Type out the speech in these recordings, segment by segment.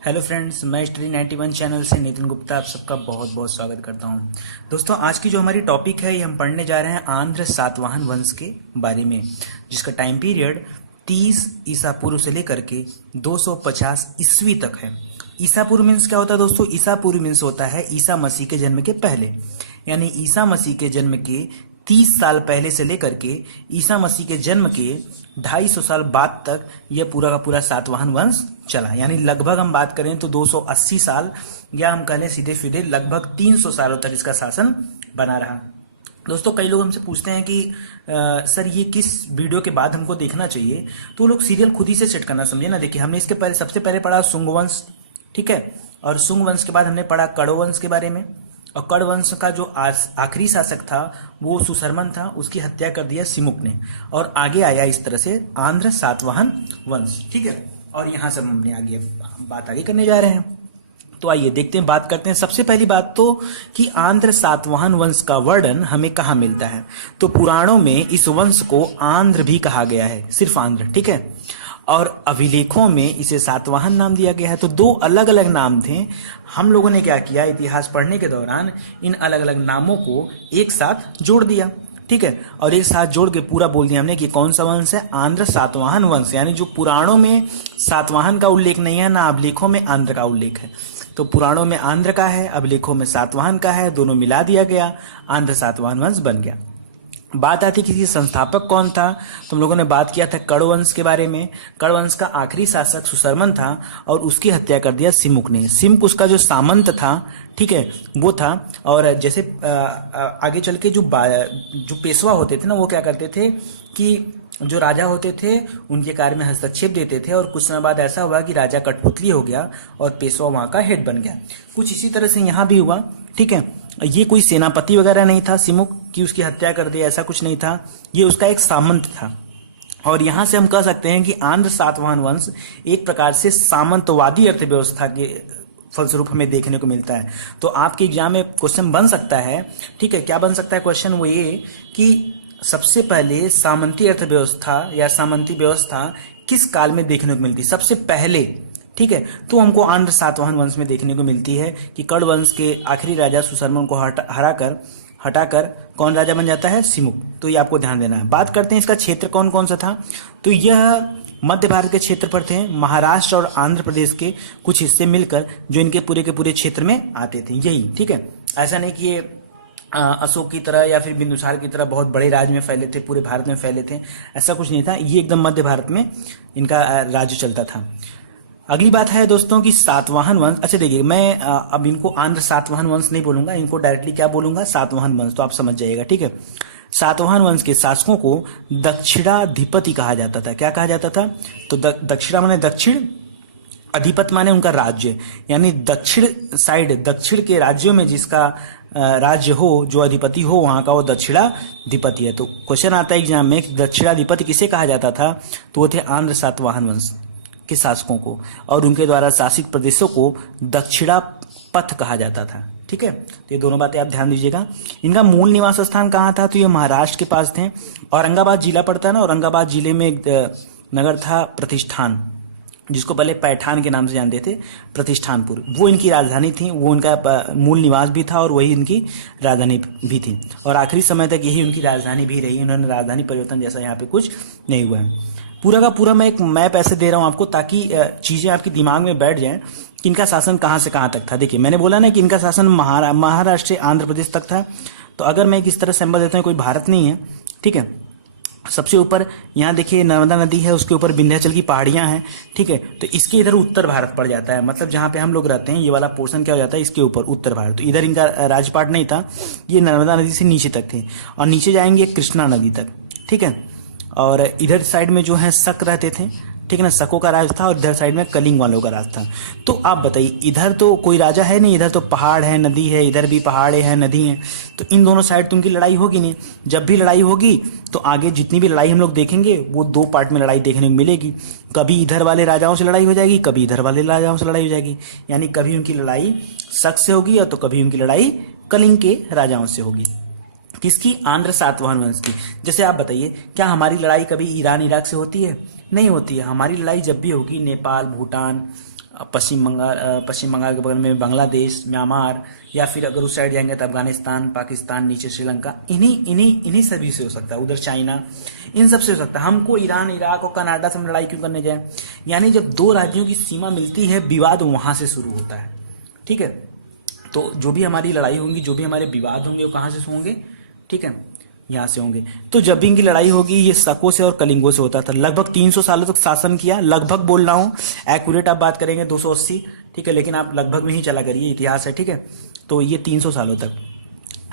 Hello friends, मैं study 91 channel से नितिन गुप्ता आप सबका बहुत बहुत स्वागत करता हूं। दोस्तों, आज की जो हमारी टॉपिक है ये हम पढ़ने जा रहे हैं आंध्र सातवाहन वंश के बारे में, जिसका टाइम पीरियड 30 ईसा पूर्व से लेकर के 250 ईस्वी तक है। ईसा पूर्व मीन्स क्या होता है दोस्तों? ईसा पूर्व मीन्स होता है ईसा मसीह के जन्म के पहले, यानी ईसा मसीह के जन्म के 30 साल पहले से लेकर के ईसा मसीह के जन्म के 250 साल बाद तक यह पूरा का पूरा सातवाहन वंश चला। यानी लगभग हम बात करें तो 280 साल, या हम कह लें सीधे सीधे लगभग 300 सालों तक इसका शासन बना रहा। दोस्तों, कई लोग हमसे पूछते हैं कि सर ये किस वीडियो के बाद हमको देखना चाहिए, तो वो लोग सीरियल खुद ही से सेट करना समझे ना। देखिए, हमने इसके पहले सबसे पहले पढ़ा शुंग वंश, ठीक है, और शुंग वंश के बाद हमने पढ़ा कड़ वंश के बारे में। और कड़ वंश का जो आखिरी शासक था वो सुशर्मन था, उसकी हत्या कर दिया सिमुक ने, और आगे आया इस तरह से आंध्र सातवाहन वंश, ठीक है। और यहां से हम अपने आगे बात आगे करने जा रहे हैं। तो आइए देखते हैं, बात करते हैं। सबसे पहली बात तो कि आंध्र सातवाहन वंश का वर्णन हमें कहाँ मिलता है, तो पुराणों में इस वंश को आंध्र भी कहा गया है, सिर्फ आंध्र, ठीक है। और अभिलेखों में इसे सातवाहन नाम दिया गया है। तो दो अलग अलग नाम थे। हम लोगों ने क्या किया, इतिहास पढ़ने के दौरान इन अलग अलग नामों को एक साथ जोड़ दिया, ठीक है, और एक साथ जोड़ के पूरा बोल दिया हमने कि कौन सा वंश है, आंध्र सातवाहन वंश। यानी जो पुराणों में सातवाहन का उल्लेख नहीं है ना अभिलेखों में आंध्र का उल्लेख है, तो पुराणों में आंध्र का है, अभिलेखों में सातवाहन का है, दोनों मिला दिया गया, आंध्र सातवाहन वंश बन गया। बात आती कि संस्थापक कौन था, तो हम लोगों ने बात किया था कड़ वंश के बारे में। कड़ वंश का आखिरी शासक सुशर्मन था और उसकी हत्या कर दिया सिमुक ने। सिमुक उसका जो सामंत था, ठीक है, वो था। और जैसे आगे चल के जो पेशवा होते थे ना, वो क्या करते थे कि जो राजा होते थे उनके कार्य में हस्तक्षेप देते थे, और कुछ समय बाद ऐसा हुआ कि राजा कठपुतली हो गया और पेशवा वहां का हेड बन गया। कुछ इसी तरह से यहाँ भी हुआ, ठीक है। ये कोई सेनापति वगैरह नहीं था सिमुक की उसकी हत्या कर दी, ऐसा कुछ नहीं था, ये उसका एक सामंत था। और यहां से हम कह सकते हैं कि आंध्र सातवाहन वंश एक प्रकार से सामंतवादी अर्थव्यवस्था के फलस्वरूप हमें देखने को मिलता है। तो आपके एग्जाम में क्वेश्चन बन सकता है, ठीक है, क्या बन सकता है क्वेश्चन, वो ये कि सबसे पहले सामंती अर्थव्यवस्था या सामंती व्यवस्था किस काल में देखने को मिलती, सबसे पहले, ठीक है। तो हमको आंध्र सातवाहन वंश में देखने को मिलती है कि कड़ वंश के आखिरी राजा सुशर्मन को हटाकर कौन राजा बन जाता है, सिमुक। तो ये आपको ध्यान देना है। बात करते हैं इसका क्षेत्र कौन कौन सा था, तो यह मध्य भारत के क्षेत्र पर थे। महाराष्ट्र और आंध्र प्रदेश के कुछ हिस्से मिलकर जो इनके पूरे के पूरे क्षेत्र में आते थे, यही, ठीक है। ऐसा नहीं कि ये अशोक की तरह या फिर बिंदुसार की तरह बहुत बड़े राज्य में फैले थे, पूरे भारत में फैले थे, ऐसा कुछ नहीं था। ये एकदम मध्य भारत में इनका राज्य चलता था। अगली बात है दोस्तों कि सातवाहन वंश। अच्छा देखिए, मैं अब इनको आंध्र सातवाहन वंश नहीं बोलूंगा, इनको डायरेक्टली क्या बोलूंगा, सातवाहन वंश, तो आप समझ जाइएगा, ठीक है। सातवाहन वंश के शासकों को दक्षिणाधिपति कहा जाता था। क्या कहा जाता था, तो दक्षिणा माने दक्षिण, अधिपति माने उनका राज्य, यानी दक्षिण साइड, दक्षिण के राज्यों में जिसका राज्य हो, जो अधिपति हो, वहां का वो दक्षिणाधिपति है। तो क्वेश्चन आता है एग्जाम में कि दक्षिणाधिपति किसे कहा जाता था, तो वो थे आंध्र सातवाहन वंश के शासकों को, और उनके द्वारा शासित प्रदेशों को दक्षिणापथ कहा जाता था, ठीक है। तो ये दोनों बातें आप ध्यान दीजिएगा। इनका मूल निवास स्थान कहाँ था, तो ये महाराष्ट्र के पास थे। औरंगाबाद जिला पड़ता है ना, औरंगाबाद जिले में एक नगर था प्रतिष्ठान, जिसको पहले पैठान के नाम से जानते थे, प्रतिष्ठानपुर, वो इनकी राजधानी थी, वो उनका मूल निवास भी था और वही इनकी राजधानी भी थी, और आखिरी समय तक यही उनकी राजधानी भी रही। उन्होंने राजधानी परिवर्तन जैसा यहाँ पे कुछ नहीं हुआ है। पूरा का पूरा मैं एक मैप ऐसे दे रहा हूं आपको ताकि चीजें आपके दिमाग में बैठ जाएं कि इनका शासन कहां से कहां तक था। देखिए, मैंने बोला ना कि इनका शासन महाराष्ट्र से आंध्र प्रदेश तक था। तो अगर मैं इस तरह सिंबल देता हूं, कोई भारत नहीं है, ठीक है। सबसे ऊपर यहाँ देखिए नर्मदा नदी है, उसके ऊपर विंध्याचल की पहाड़ियां हैं, ठीक है। तो इसके इधर उत्तर भारत पड़ जाता है, मतलब जहां पे हम लोग रहते हैं ये वाला पोर्शन क्या हो जाता है, इसके ऊपर उत्तर भारत। तो इधर इनका राजपाट नहीं था, ये नर्मदा नदी से नीचे तक थे, और नीचे जाएंगे कृष्णा नदी तक, ठीक है। और इधर साइड में जो है शक रहते थे, ठीक है ना, शकों का राज था, और इधर साइड में कलिंग वालों का राज था। तो आप बताइए, इधर तो कोई राजा है नहीं, इधर तो पहाड़ है, नदी है, इधर भी पहाड़े हैं, नदी है, तो इन दोनों साइड तो उनकी लड़ाई होगी नहीं। जब भी लड़ाई होगी तो आगे जितनी भी लड़ाई हम लोग देखेंगे वो दो पार्ट में लड़ाई देखने को मिलेगी। कभी इधर वाले राजाओं से लड़ाई हो जाएगी, कभी इधर वाले राजाओं से लड़ाई हो जाएगी, यानी कभी उनकी लड़ाई शक से होगी, या तो कभी उनकी लड़ाई कलिंग के राजाओं से होगी। किसकी, आंध्र सातवाहन वंश की। जैसे आप बताइए, क्या हमारी लड़ाई कभी ईरान इराक से होती है? नहीं होती है। हमारी लड़ाई जब भी होगी नेपाल, भूटान, पश्चिम बंगाल के बगल में बांग्लादेश, म्यांमार, या फिर अगर उस साइड जाएंगे तो अफगानिस्तान, पाकिस्तान, नीचे श्रीलंका, इन्हीं सभी से हो सकता है, उधर चाइना, इन सब से हो सकता है। हमको ईरान, इराक और कनाडा से हम लड़ाई क्यों करने जाए? यानी जब दो राज्यों की सीमा मिलती है, विवाद वहां से शुरू होता है। ठीक है, तो जो भी हमारी लड़ाई होंगी, जो भी हमारे विवाद होंगे, वो कहाँ से होंगे? ठीक है, यहाँ से होंगे। तो जब भी इनकी लड़ाई होगी, ये शकों से और कलिंगों से होता था। लगभग 300 सालों तक शासन किया, लगभग बोल रहा हूँ, एक्यूरेट आप बात करेंगे 280, ठीक है, लेकिन आप लगभग में ही चला करिए, इतिहास है, ठीक है। तो ये 300 सालों तक।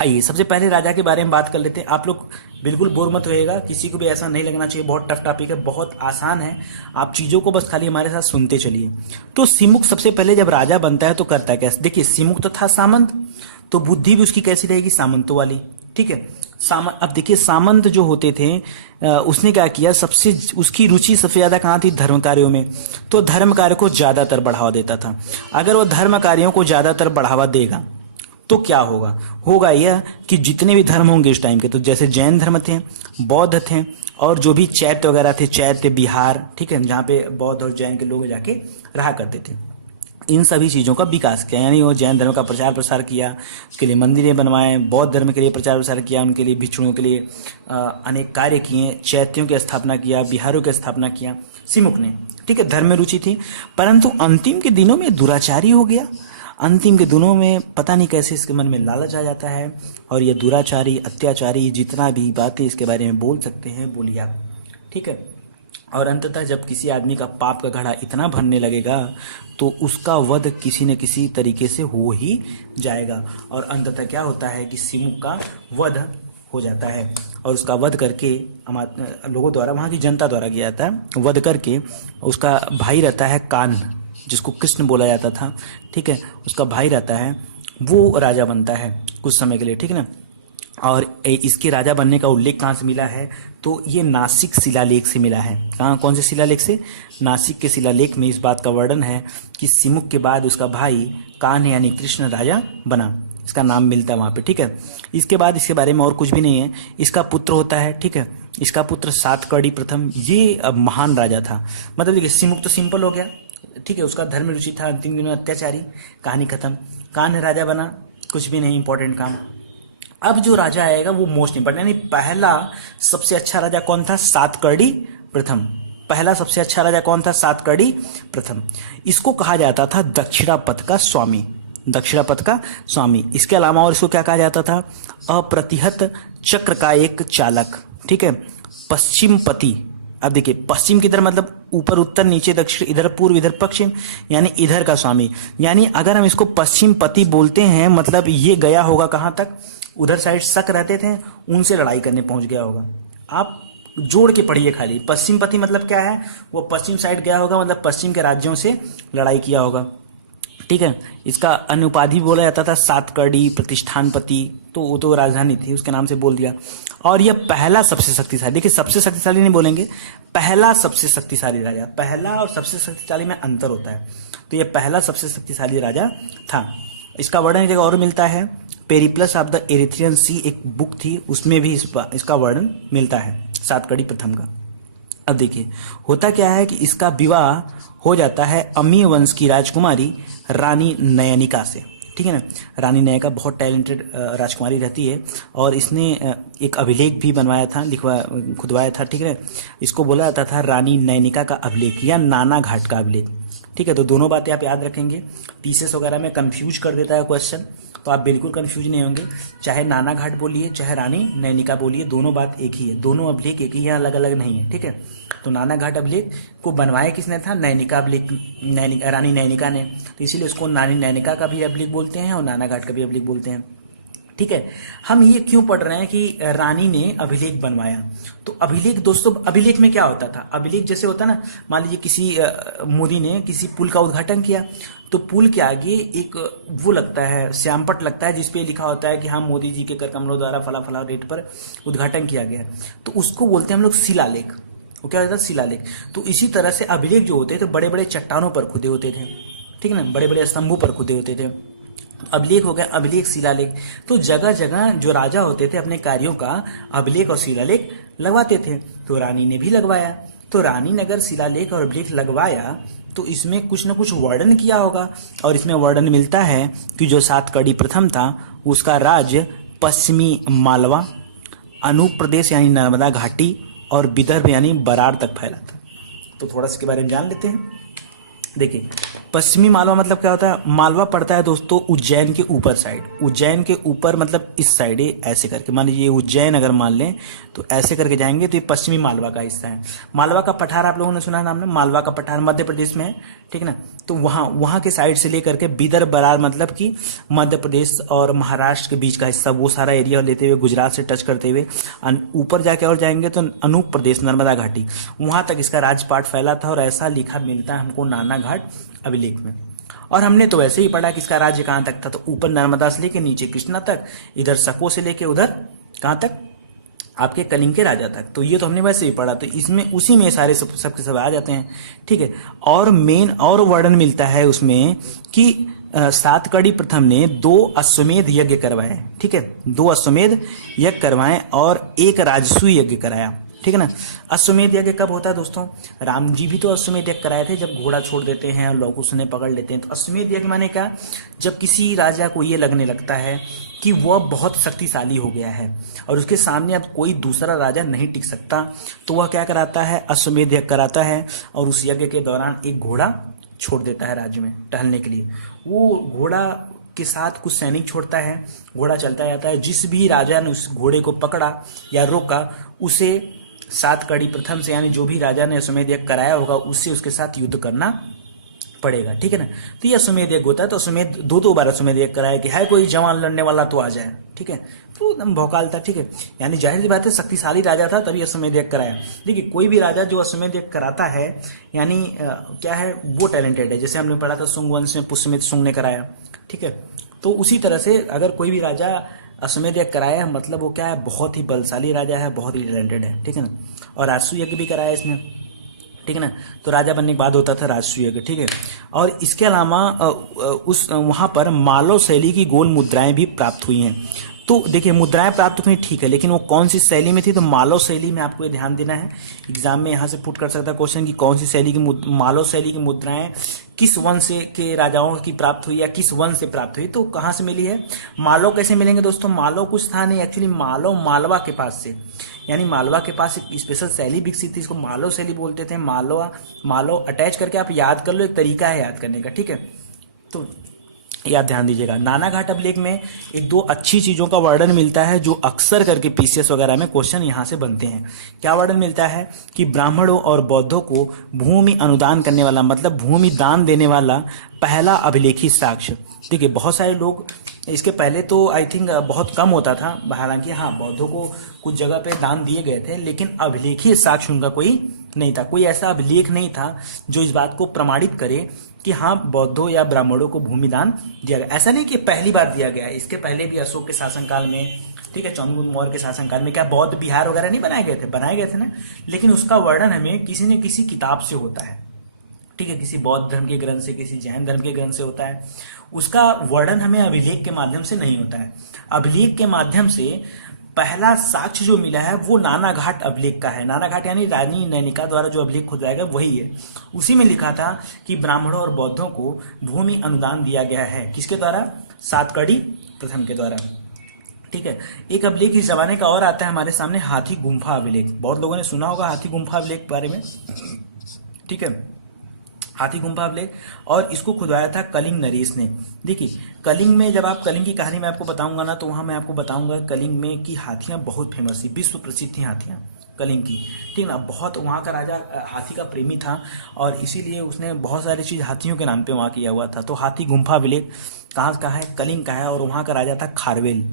आइए सबसे पहले राजा के बारे में बात कर लेते हैं। आप लोग बिल्कुल बोर मत होइएगा, किसी को भी ऐसा नहीं लगना चाहिए बहुत टफ टॉपिक है, बहुत आसान है, आप चीजों को बस खाली हमारे साथ सुनते चलिए। तो सिमुक सबसे पहले जब राजा बनता है तो करता है कैसे? देखिए, सिमुक तो था सामंत, तो बुद्धि भी उसकी कैसी रहेगी? सामंतों वाली। ठीक है, अब देखिए, सामंत जो होते थे, उसने क्या किया, सबसे उसकी रुचि सबसे ज्यादा कहाँ थी? धर्म कार्यों में। तो धर्म कार्य को ज्यादातर बढ़ावा देता था। अगर वो धर्म कार्यों को ज्यादातर बढ़ावा देगा तो क्या होगा? होगा यह कि जितने भी धर्म होंगे इस टाइम के, तो जैसे जैन धर्म थे, बौद्ध थे, और जो भी चैत्य वगैरह थे, चैत्य बिहार, ठीक है, जहाँ पे बौद्ध और जैन के लोग जाके रहा करते थे, इन सभी चीजों का विकास किया। यानी वो जैन धर्म का प्रचार प्रसार किया, उसके लिए मंदिरें बनवाए, बौद्ध धर्म के लिए प्रचार प्रसार किया, उनके लिए भिक्षुओं के लिए अनेक कार्य किए, चैत्यों की स्थापना किया, बिहारों की स्थापना किया सिमुक ने। ठीक है, धर्म में रुचि थी, परंतु अंतिम के दिनों में दुराचारी हो गया। अंतिम के दिनों में पता नहीं कैसे इसके मन में लालच आ जाता है, और ये दुराचारी, अत्याचारी, जितना भी बातें इसके बारे में बोल सकते हैं बोलिए आप। ठीक है, और अंततः जब किसी आदमी का पाप का घड़ा इतना भरने लगेगा तो उसका वध किसी न किसी तरीके से हो ही जाएगा। और अंततः क्या होता है कि सिमुक का वध हो जाता है, और उसका वध करके लोगों द्वारा, वहाँ की जनता द्वारा किया जाता है। वध करके उसका भाई रहता है कान, जिसको कृष्ण बोला जाता था, ठीक है, उसका भाई रहता है, वो राजा बनता है कुछ समय के लिए, ठीक है ना। और इसके राजा बनने का उल्लेख कहाँ से मिला है? तो ये नासिक शिलालेख से मिला है। कहाँ, कौन से शिलालेख से? नासिक के शिलालेख में इस बात का वर्णन है कि सिमुक के बाद उसका भाई कान यानी कृष्ण राजा बना, इसका नाम मिलता है वहाँ पे। ठीक है, इसके बाद इसके बारे में और कुछ भी नहीं है। इसका पुत्र होता है, ठीक है, इसका पुत्र सातकर्णी प्रथम, ये महान राजा था। मतलब देखिए, सिमुक तो सिंपल हो गया, ठीक है, उसका धर्म रुचि था, अंतिम दिनों अत्याचारी, कहानी खत्म। कान राजा बना, कुछ भी नहीं इंपॉर्टेंट काम। अब जो राजा आएगा वो मोस्ट इंपॉर्टेंट, यानी पहला सबसे अच्छा राजा कौन था? सातकर्णी प्रथम। पहला सबसे अच्छा राजा कौन था? सातकर्णी प्रथम। इसको कहा जाता था दक्षिणापथ का स्वामी, दक्षिणापथ का स्वामी। इसके अलावा और इसको क्या कहा जाता था? अप्रतिहत चक्र का एक चालक, ठीक है, पश्चिम पति। अब देखिए, पश्चिम किधर मतलब ऊपर उत्तर, नीचे दक्षिण, इधर पूर्व, इधर पश्चिम, यानी इधर का स्वामी। यानी अगर हम इसको पश्चिम पति बोलते हैं, मतलब ये गया होगा कहां तक? उधर साइड शक रहते थे, उनसे लड़ाई करने पहुंच गया होगा। आप जोड़ के पढ़िए खाली, पश्चिम पति मतलब क्या है? वो पश्चिम साइड गया होगा, मतलब पश्चिम के राज्यों से लड़ाई किया होगा। ठीक है, इसका अन्य उपाधि बोला जाता था सातकर्णी प्रतिष्ठानपति, तो वो तो राजधानी थी, उसके नाम से बोल दिया। और यह पहला सबसे शक्तिशाली, देखिए सबसे शक्तिशाली नहीं बोलेंगे, पहला सबसे शक्तिशाली राजा। पहला और सबसे शक्तिशाली में अंतर होता है, तो यह पहला सबसे शक्तिशाली राजा था। इसका वर्णन एक जगह और मिलता है, पेरिप्लस ऑफ द एरिथ्रियन सी एक बुक थी, उसमें भी इसका वर्णन मिलता है सातकर्णी प्रथम का। अब देखिए, होता क्या है कि इसका विवाह हो जाता है अमीय वंश की राजकुमारी रानी नयनिका से, ठीक है ना। रानी नयनिका बहुत टैलेंटेड राजकुमारी रहती है, और इसने एक अभिलेख भी बनवाया था, खुदवाया था, ठीक है। इसको बोला जाता था रानी नयनिका का अभिलेख या नाना घाट का अभिलेख, ठीक है। तो दोनों बातें आप याद रखेंगे, पीसेस वगैरह में कंफ्यूज कर देता है क्वेश्चन, तो आप बिल्कुल कंफ्यूज नहीं होंगे। चाहे नाना घाट बोलिए, चाहे रानी नयनिका बोलिए, दोनों बात एक ही है, दोनों अभिलेख एक ही है, अलग अलग नहीं है, ठीक है। तो नाना घाट अभिलेख को बनवाया किसने था? नयनिका अभिलेख, रानी नयनिका ने, तो इसीलिए उसको रानी नयनिका का भी अभिलेख बोलते हैं और नाना घाट का भी अभिलेख बोलते हैं, ठीक है। हम ये क्यों पढ़ रहे हैं कि रानी ने अभिलेख बनवाया? तो अभिलेख दोस्तों, अभिलेख में क्या होता था? अभिलेख जैसे होता ना, मान लीजिए किसी मोदी ने किसी पुल का उद्घाटन किया, तो पुल के आगे एक वो लगता है, श्यामपट लगता है, जिसपे लिखा होता है कि हाँ, मोदी जी के कर कमलों द्वारा फला फला डेट पर उद्घाटन किया गया, तो उसको बोलते हैं हम लोग शिलालेख। वो क्या होता है? शिलालेख। तो इसी तरह से अभिलेख जो होते थे, बड़े बड़े चट्टानों पर खुदे होते थे, ठीक है ना, बड़े बड़े स्तंभों पर खुदे होते थे। अभिलेख हो गया, अभिलेख शिलालेख। तो जगह जगह जो राजा होते थे अपने कार्यों का अभिलेख और शिलालेख लगवाते थे, तो रानी ने भी लगवाया। तो रानीनगर शिलालेख और अभिलेख लगवाया तो इसमें कुछ न कुछ वर्णन किया होगा, और इसमें वर्णन मिलता है कि जो सातकड़ी प्रथम था उसका राज्य पश्चिमी मालवा, अनूप प्रदेश यानी नर्मदा घाटी और विदर्भ यानी बरार तक फैला था। तो थोड़ा सा इसके बारे में जान लेते हैं। देखिए, पश्चिमी मालवा मतलब क्या होता है? मालवा पड़ता है दोस्तों उज्जैन के ऊपर साइड, उज्जैन के ऊपर मतलब इस साइड ऐसे करके, मान लीजिए उज्जैन अगर मान लें तो ऐसे करके जाएंगे तो ये पश्चिमी मालवा का हिस्सा है। मालवा का पठार आप लोगों ने सुना नाम ने, मालवा का पठार मध्य प्रदेश में है, ठीक ना। तो वहां के साइड से लेकर के विदर्भ बरार मतलब कि मध्य प्रदेश और महाराष्ट्र के बीच का हिस्सा, वो सारा एरिया लेते हुए गुजरात से टच करते हुए ऊपर जाके और जाएंगे तो अनूप प्रदेश नर्मदा घाटी, वहां तक इसका राजपाट फैला था। और ऐसा लिखा मिलता है हमको नाना घाट अभिलेख में। और हमने तो वैसे ही पढ़ा कि इसका राज्य कहां तक था, तो ऊपर नर्मदा से लेके नीचे कृष्णा तक, इधर सको से लेके उधर कहां तक, आपके कलिंग के राजा तक। तो ये तो हमने वैसे ही पढ़ा, तो इसमें उसी में सारे सब के सब आ जाते हैं, ठीक है। और मेन और वर्णन मिलता है उसमें कि सातकड़ी प्रथम ने 2 अश्वमेध यज्ञ करवाए, ठीक है, 2 अश्वमेध यज्ञ करवाए और 1 राजसूय यज्ञ कराया, ठीक है ना। अश्वमेध यज्ञ कब होता है दोस्तों? राम जी भी तो अश्वमेध यज्ञ कराए थे, जब घोड़ा छोड़ देते हैं और लव कुश उन्हें पकड़ लेते हैं। तो अश्वमेध यज्ञ माने क्या? जब किसी राजा को ये लगने लगता है कि वह बहुत शक्तिशाली हो गया है और उसके सामने अब कोई दूसरा राजा नहीं टिक सकता, तो वह क्या कराता है? अश्वमेध यज्ञ कराता है। और उस यज्ञ के दौरान एक घोड़ा छोड़ देता है राज्य में टहलने के लिए। वो घोड़ा के साथ कुछ सैनिक छोड़ता है, घोड़ा चलता जाता है। जिस भी राजा ने उस घोड़े को पकड़ा या रोका, उसे सातकड़ी प्रथम से, यानी जो भी राजा ने अश्वमेध यज्ञ कराया होगा, उससे उसके साथ युद्ध करना पड़ेगा, ठीक है ना। तो ये अश्वमेध यज्ञ होता है। तो अश्वमेध 2 बार अश्वमेध यज्ञ कराया कि है कोई जवान लड़ने वाला तो आ जाए, ठीक है। तो एकदम भौकाल था, ठीक है, यानी जाहिर सी बात है शक्तिशाली राजा था तभी अश्वमेध यज्ञ कराया। देखिए, कोई भी राजा जो अश्वमेध यज्ञ कराता है यानी क्या है, वो टैलेंटेड है। जैसे हमने पढ़ा था शुंग वंश में पुष्यमित शुंग ने कराया, ठीक है। तो उसी तरह से अगर कोई भी राजा अश्वमेध यज्ञ कराया मतलब वो क्या है, बहुत ही बलशाली राजा है, बहुत ही टैलेंटेड है, ठीक है ना। और राजसूय यज्ञ भी कराया इसने, ठीक है ना। तो राजा बनने के बाद होता था राजसूय यज्ञ, ठीक है। और इसके अलावा उस वहां पर मालव शैली की गोल मुद्राएं भी प्राप्त हुई हैं। तो देखिए, मुद्राएं प्राप्त हुई, ठीक है, लेकिन वो कौन सी शैली में थी? तो मालव शैली में आपको ये ध्यान देना है। एग्जाम में यहां से पुट कर सकता है क्वेश्चन कि कौन सी शैली की मालव शैली की मुद्राएं किस वंश के राजाओं की प्राप्त हुई या किस वंश से प्राप्त हुई। तो कहां से मिली है? मालव कैसे मिलेंगे दोस्तों? मालव कुछ था नहीं, एक्चुअली मालव मालवा के पास से, यानी मालवा के पास एक स्पेशल शैली विकसित थी, इसको मालव शैली बोलते थे। मालवा मालव अटैच करके आप याद कर लो, एक तरीका है याद करने का, ठीक है। तो याद ध्यान दीजिएगा। नाना घाट अभिलेख में 1-2 अच्छी चीजों का वर्णन मिलता है जो अक्सर करके पीसीएस वगैरह में क्वेश्चन यहां से बनते हैं। क्या वर्णन मिलता है? कि ब्राह्मणों और बौद्धों को भूमि अनुदान करने वाला, मतलब भूमि दान देने वाला पहला अभिलेखी साक्ष्य। देखिए, बहुत सारे लोग इसके पहले तो आई थिंक बहुत कम होता था, हालांकि हाँ बौद्धों को कुछ जगह पे दान दिए गए थे, लेकिन अभिलेखी साक्ष्य उनका कोई नहीं था। कोई ऐसा अभिलेख नहीं था जो इस बात को प्रमाणित करे कि हाँ बौद्धों या ब्राह्मणों को भूमि दान दिया गया। ऐसा नहीं कि पहली बार दिया गया है, इसके पहले भी अशोक के शासनकाल में, ठीक है, चंद्रगुप्त मौर्य के शासनकाल में क्या बौद्ध विहार वगैरह नहीं बनाए गए थे? बनाए गए थे ना, लेकिन उसका वर्णन हमें किसी न किसी किताब से होता है, ठीक है, किसी बौद्ध धर्म के ग्रंथ से, किसी जैन धर्म के ग्रंथ से होता है। उसका वर्णन हमें अभिलेख के माध्यम से नहीं होता है। अभिलेख के माध्यम से पहला साक्ष्य जो मिला है वो नाना घाट अभिलेख का है। नाना घाट यानी रानी नैनिका द्वारा जो अभिलेख खोदाया गया वही है। उसी में लिखा था कि ब्राह्मणों और बौद्धों को भूमि अनुदान दिया गया है। किसके द्वारा? सातकड़ी प्रथम के द्वारा, ठीक है। एक अभिलेख इस जमाने का और आता है हमारे सामने, हाथी गुम्फा अभिलेख। बहुत लोगों ने सुना होगा हाथी गुम्फा अभिलेख के बारे में, ठीक है, हाथी गुम्फा अभिलेख। और इसको खुदवाया था कलिंग नरेश ने। देखिए, कलिंग में जब आप कलिंग की कहानी मैं आपको बताऊंगा ना, तो वहां मैं आपको बताऊंगा कलिंग में की हाथियां बहुत फेमस थी, विश्व प्रसिद्ध थी हाथियां कलिंग की, ठीक ना। बहुत वहां का राजा हाथी का प्रेमी था और इसीलिए उसने बहुत सारी चीज हाथियों के नाम पे वहां किया हुआ था। तो हाथी गुम्फा अभिलेख कहाँ का है? कलिंग का है। और वहां का राजा था खारवेल,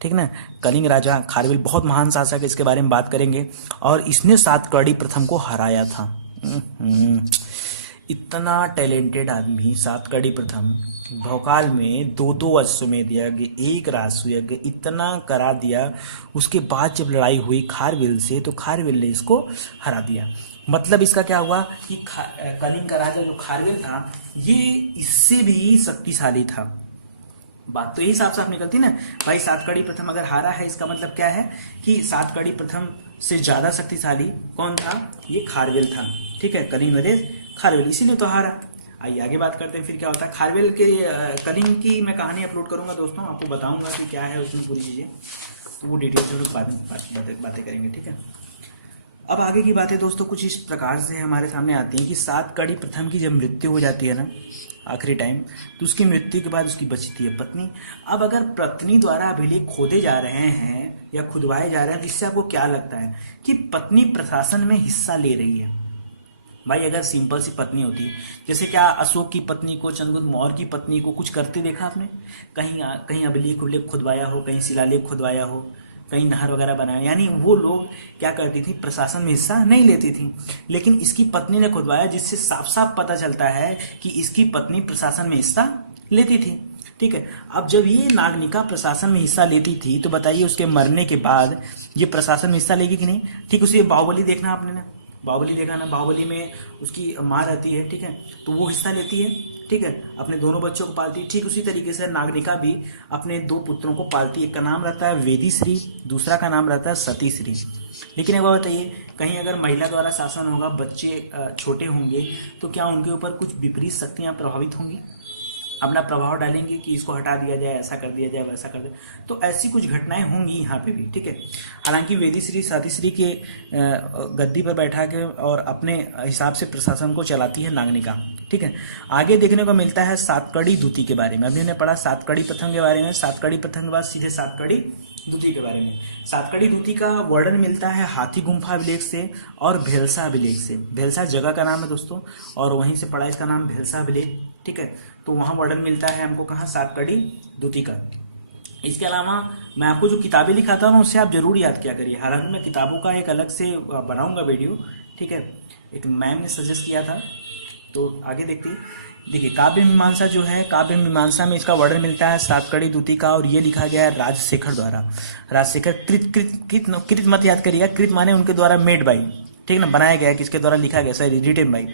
ठीक ना। कलिंग राजा खारवेल बहुत महान शासक है, इसके बारे में बात करेंगे। और इसने सातकड़ी प्रथम को हराया था। इतना टैलेंटेड आदमी सातकड़ी प्रथम भोकाल में 2-2 अश्वमेध यज्ञ, 1 राजसूय यज्ञ, इतना करा दिया। उसके बाद जब लड़ाई हुई खारवेल से, तो खारवेल ने इसको हरा दिया। मतलब इसका क्या हुआ कि कलिंग का राजा जो खारवेल था ये इससे भी शक्तिशाली था। बात तो यही साफ साफ निकलती ना भाई। सातकड़ी प्रथम अगर हारा है, इसका मतलब क्या है कि सातकड़ी प्रथम से ज्यादा शक्तिशाली कौन था? ये खारवेल था। ठीक है, कलिंग नरेश खारवेल, इसीलिए तो हारा। आइए आगे बात करते हैं फिर क्या होता है। खारवेल के कलिंग की मैं कहानी अपलोड करूंगा दोस्तों, आपको बताऊंगा कि क्या है उसमें पूरी चीजें, तो वो डिटेल से लोग बाद में बातें करेंगे। ठीक है, अब आगे की बातें दोस्तों कुछ इस प्रकार से हमारे सामने आती हैं कि सातकड़ी प्रथम की जब मृत्यु हो जाती है ना आखिरी टाइम, तो उसकी मृत्यु के बाद उसकी बचती है पत्नी। अब अगर पत्नी द्वारा अभिलेख खोदे जा रहे हैं या खुदवाए जा रहे हैं, तो इससे आपको क्या लगता है कि पत्नी प्रशासन में हिस्सा ले रही है? भाई अगर सिंपल सी पत्नी होती, जैसे क्या अशोक की पत्नी को, चंद्रगुप्त मौर्य की पत्नी को कुछ करते देखा आपने? कहीं कहीं अभिलेख उल्लेख खुदवाया हो, कहीं शिलालेख खुदवाया हो, कहीं नहर वगैरह बनाया? यानी वो लोग क्या करती थी, प्रशासन में हिस्सा नहीं लेती थी। लेकिन इसकी पत्नी ने खुदवाया, जिससे साफ साफ पता चलता है कि इसकी पत्नी प्रशासन में हिस्सा लेती थी। ठीक है, अब जब ये नागनिका प्रशासन में हिस्सा लेती थी, तो बताइए उसके मरने के बाद ये प्रशासन में हिस्सा लेगी कि नहीं? ठीक, उसे बाहुबली देखना आपने ना, बाहुबली देखा ना, बाहुबली में उसकी माँ रहती है। ठीक है, तो वो हिस्सा लेती है। ठीक है, अपने दोनों बच्चों को पालती है। ठीक उसी तरीके से नागनिका भी अपने दो पुत्रों को पालती है। एक का नाम रहता है वेदी श्री, दूसरा का नाम रहता है सती श्री। लेकिन एक बात बताइए, कहीं अगर महिला द्वारा शासन होगा, बच्चे छोटे होंगे, तो क्या उनके ऊपर कुछ विपरीत शक्तियां प्रभावित होंगी, अपना प्रभाव डालेंगे कि इसको हटा दिया जाए, ऐसा कर दिया जाए, वैसा कर दिया? तो ऐसी कुछ घटनाएं होंगी यहाँ पे भी। ठीक है, हालांकि वेदीश्री सातीश्री के गद्दी पर बैठा के और अपने हिसाब से प्रशासन को चलाती है नागनिका। ठीक है, आगे देखने को मिलता है सातकड़ी दूती के बारे में। अभी हमने पढ़ा सातकड़ी प्रथम के बारे में, सातकड़ी प्रथम के बाद सीधे सातकड़ी दूती के बारे में। सातकड़ी दूती का वर्णन मिलता है हाथी गुम्फा अभिलेख से और भेलसा अभिलेख से। भेलसा जगह का नाम है दोस्तों, और वहीं से पढ़ा इसका नाम भेलसा अभिलेख। ठीक है, तो वहां वर्णन मिलता है हमको कहाँ, सातकड़ी दूती का। इसके अलावा मैं आपको जो किताबें लिखाता हूँ उससे आप जरूर याद किया करिए। हालांकि मैं किताबों का एक अलग से बनाऊंगा वीडियो। ठीक है, एक मैम ने सजेस्ट किया था, तो आगे देखते हैं। देखिए, काव्य मीमांसा जो है, काव्य मीमांसा में इसका वर्णन मिलता है सातकड़ी दूती का, और ये लिखा गया है राजशेखर द्वारा। राजशेखर कृत मत याद करिएगा, कृत माने उनके द्वारा मेड बाई। ठीक ना, बनाया गया है, किसके द्वारा लिखा गया, सॉरी रिटेन बाई,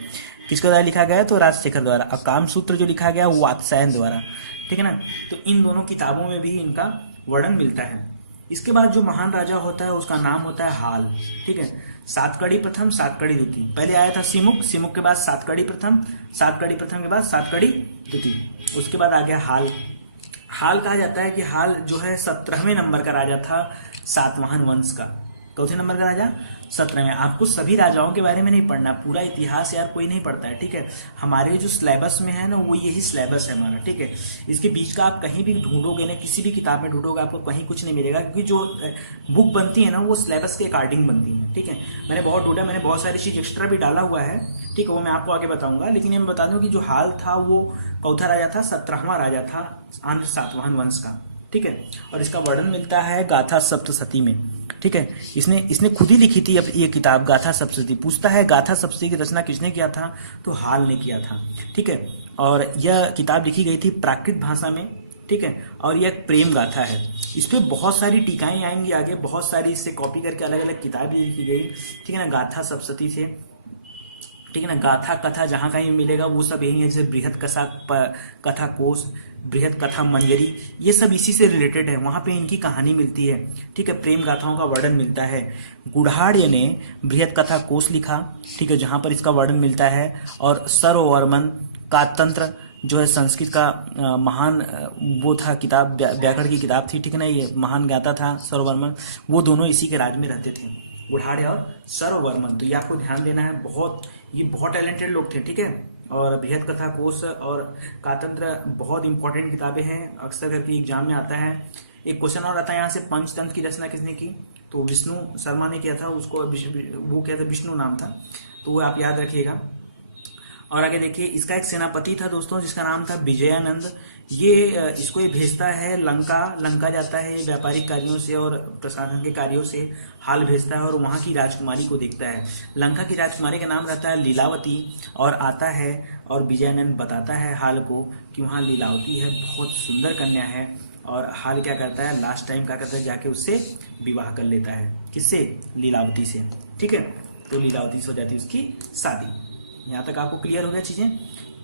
किसके द्वारा लिखा गया है, तो राजशेखर द्वारा। अब कामसूत्र जो लिखा गया वो वात्स्यायन द्वारा। ठीक है ना, तो इन दोनों किताबों में भी इनका वर्णन मिलता है। इसके बाद जो महान राजा होता है उसका नाम होता है हाल। ठीक है, सातकड़ी प्रथम, सातकड़ी द्वितीय। पहले आया था सिमुक, सिमुक के बाद सातकड़ी प्रथम, सातकड़ी प्रथम के बाद सातकड़ी द्वितीय, उसके बाद आ गया हाल। हाल कहा जाता है कि हाल जो है 17वें नंबर का राजा था सातवाहन वंश का। चौथे नंबर का राजा 17वें। आपको सभी राजाओं के बारे में नहीं पढ़ना, पूरा इतिहास यार कोई नहीं पढ़ता है। ठीक है, हमारे जो सिलेबस में है ना, वो यही सिलेबस है हमारा। ठीक है, इसके बीच का आप कहीं भी ढूंढोगे ना, किसी भी किताब में ढूंढोगे, आपको कहीं कुछ नहीं मिलेगा, क्योंकि जो बुक बनती है ना वो सिलेबस के अकॉर्डिंग बनती है। ठीक है, मैंने बहुत ढूंढा, मैंने बहुत सारी चीज एक्स्ट्रा भी डाला हुआ है। ठीक है, वो मैं आपको आगे बताऊंगा। लेकिन ये मैं बता दूं कि जो हाल था वो चौथा राजा था, 17वां राजा था आंध्र सातवाहन वंश का। ठीक है, और इसका वर्णन मिलता है गाथा सप्तशती में। ठीक है, इसने खुद ही लिखी थी ये किताब गाथा सप्तशती। पूछता है गाथा सप्तशती की रचना किसने किया था, तो हाल ने किया था। ठीक है, और यह किताब लिखी गई थी प्राकृत भाषा में। ठीक है, और यह एक प्रेम गाथा है। इस पे बहुत सारी टीकाएं आएंगी आगे, बहुत सारी इससे कॉपी करके अलग अलग किताबें लिखी गई। ठीक है ना, गाथा सप्तशती से। ठीक है ना, गाथा कथा जहां कहीं मिलेगा वो सब यही है, जैसे बृहद कथा कोश, बृहद कथा मंजरी, ये सब इसी से रिलेटेड है, वहां पे इनकी कहानी मिलती है। ठीक है, प्रेम गाथाओं का वर्णन मिलता है। गुढ़ाढ़ ने बृहद कथा कोश लिखा। ठीक है, जहां पर इसका वर्णन मिलता है। और सर्ववर्मन का तंत्र जो है संस्कृत का महान वो था किताब, व्याकरण की किताब थी। ठीक है ना, ये महान गाता था सर्ववर्मन, वो दोनों इसी के राज में रहते थे, गुढ़ाढ़ और सर्ववर्मन। तो ये आपको ध्यान देना है, ये बहुत टैलेंटेड लोग थे। ठीक है, और बृहद कथा कोश और कातंत्र बहुत इंपॉर्टेंट किताबें हैं, अक्सर करके एग्जाम में आता है। एक क्वेश्चन और आता है यहाँ से, पंचतंत्र की रचना किसने की, तो विष्णु शर्मा ने किया था, उसको वो क्या था, विष्णु नाम था, तो वो आप याद रखिएगा। और आगे देखिए, इसका एक सेनापति था दोस्तों जिसका नाम था विजयानंद। इसको ये भेजता है लंका जाता है व्यापारिक कार्यों से और प्रशासन के कार्यों से। हाल भेजता है और वहां की राजकुमारी को देखता है। लंका की राजकुमारी का नाम रहता है लीलावती, और आता है और विजयानंद बताता है हाल को कि वहाँ लीलावती है, बहुत सुंदर कन्या है। और हाल क्या करता है, लास्ट टाइम क्या करता है, जाके उससे विवाह कर लेता है। किससे, लीलावती से। ठीक है, तो लीलावती से हो जाती है उसकी शादी। यहाँ तक आपको क्लियर हो गया चीजें।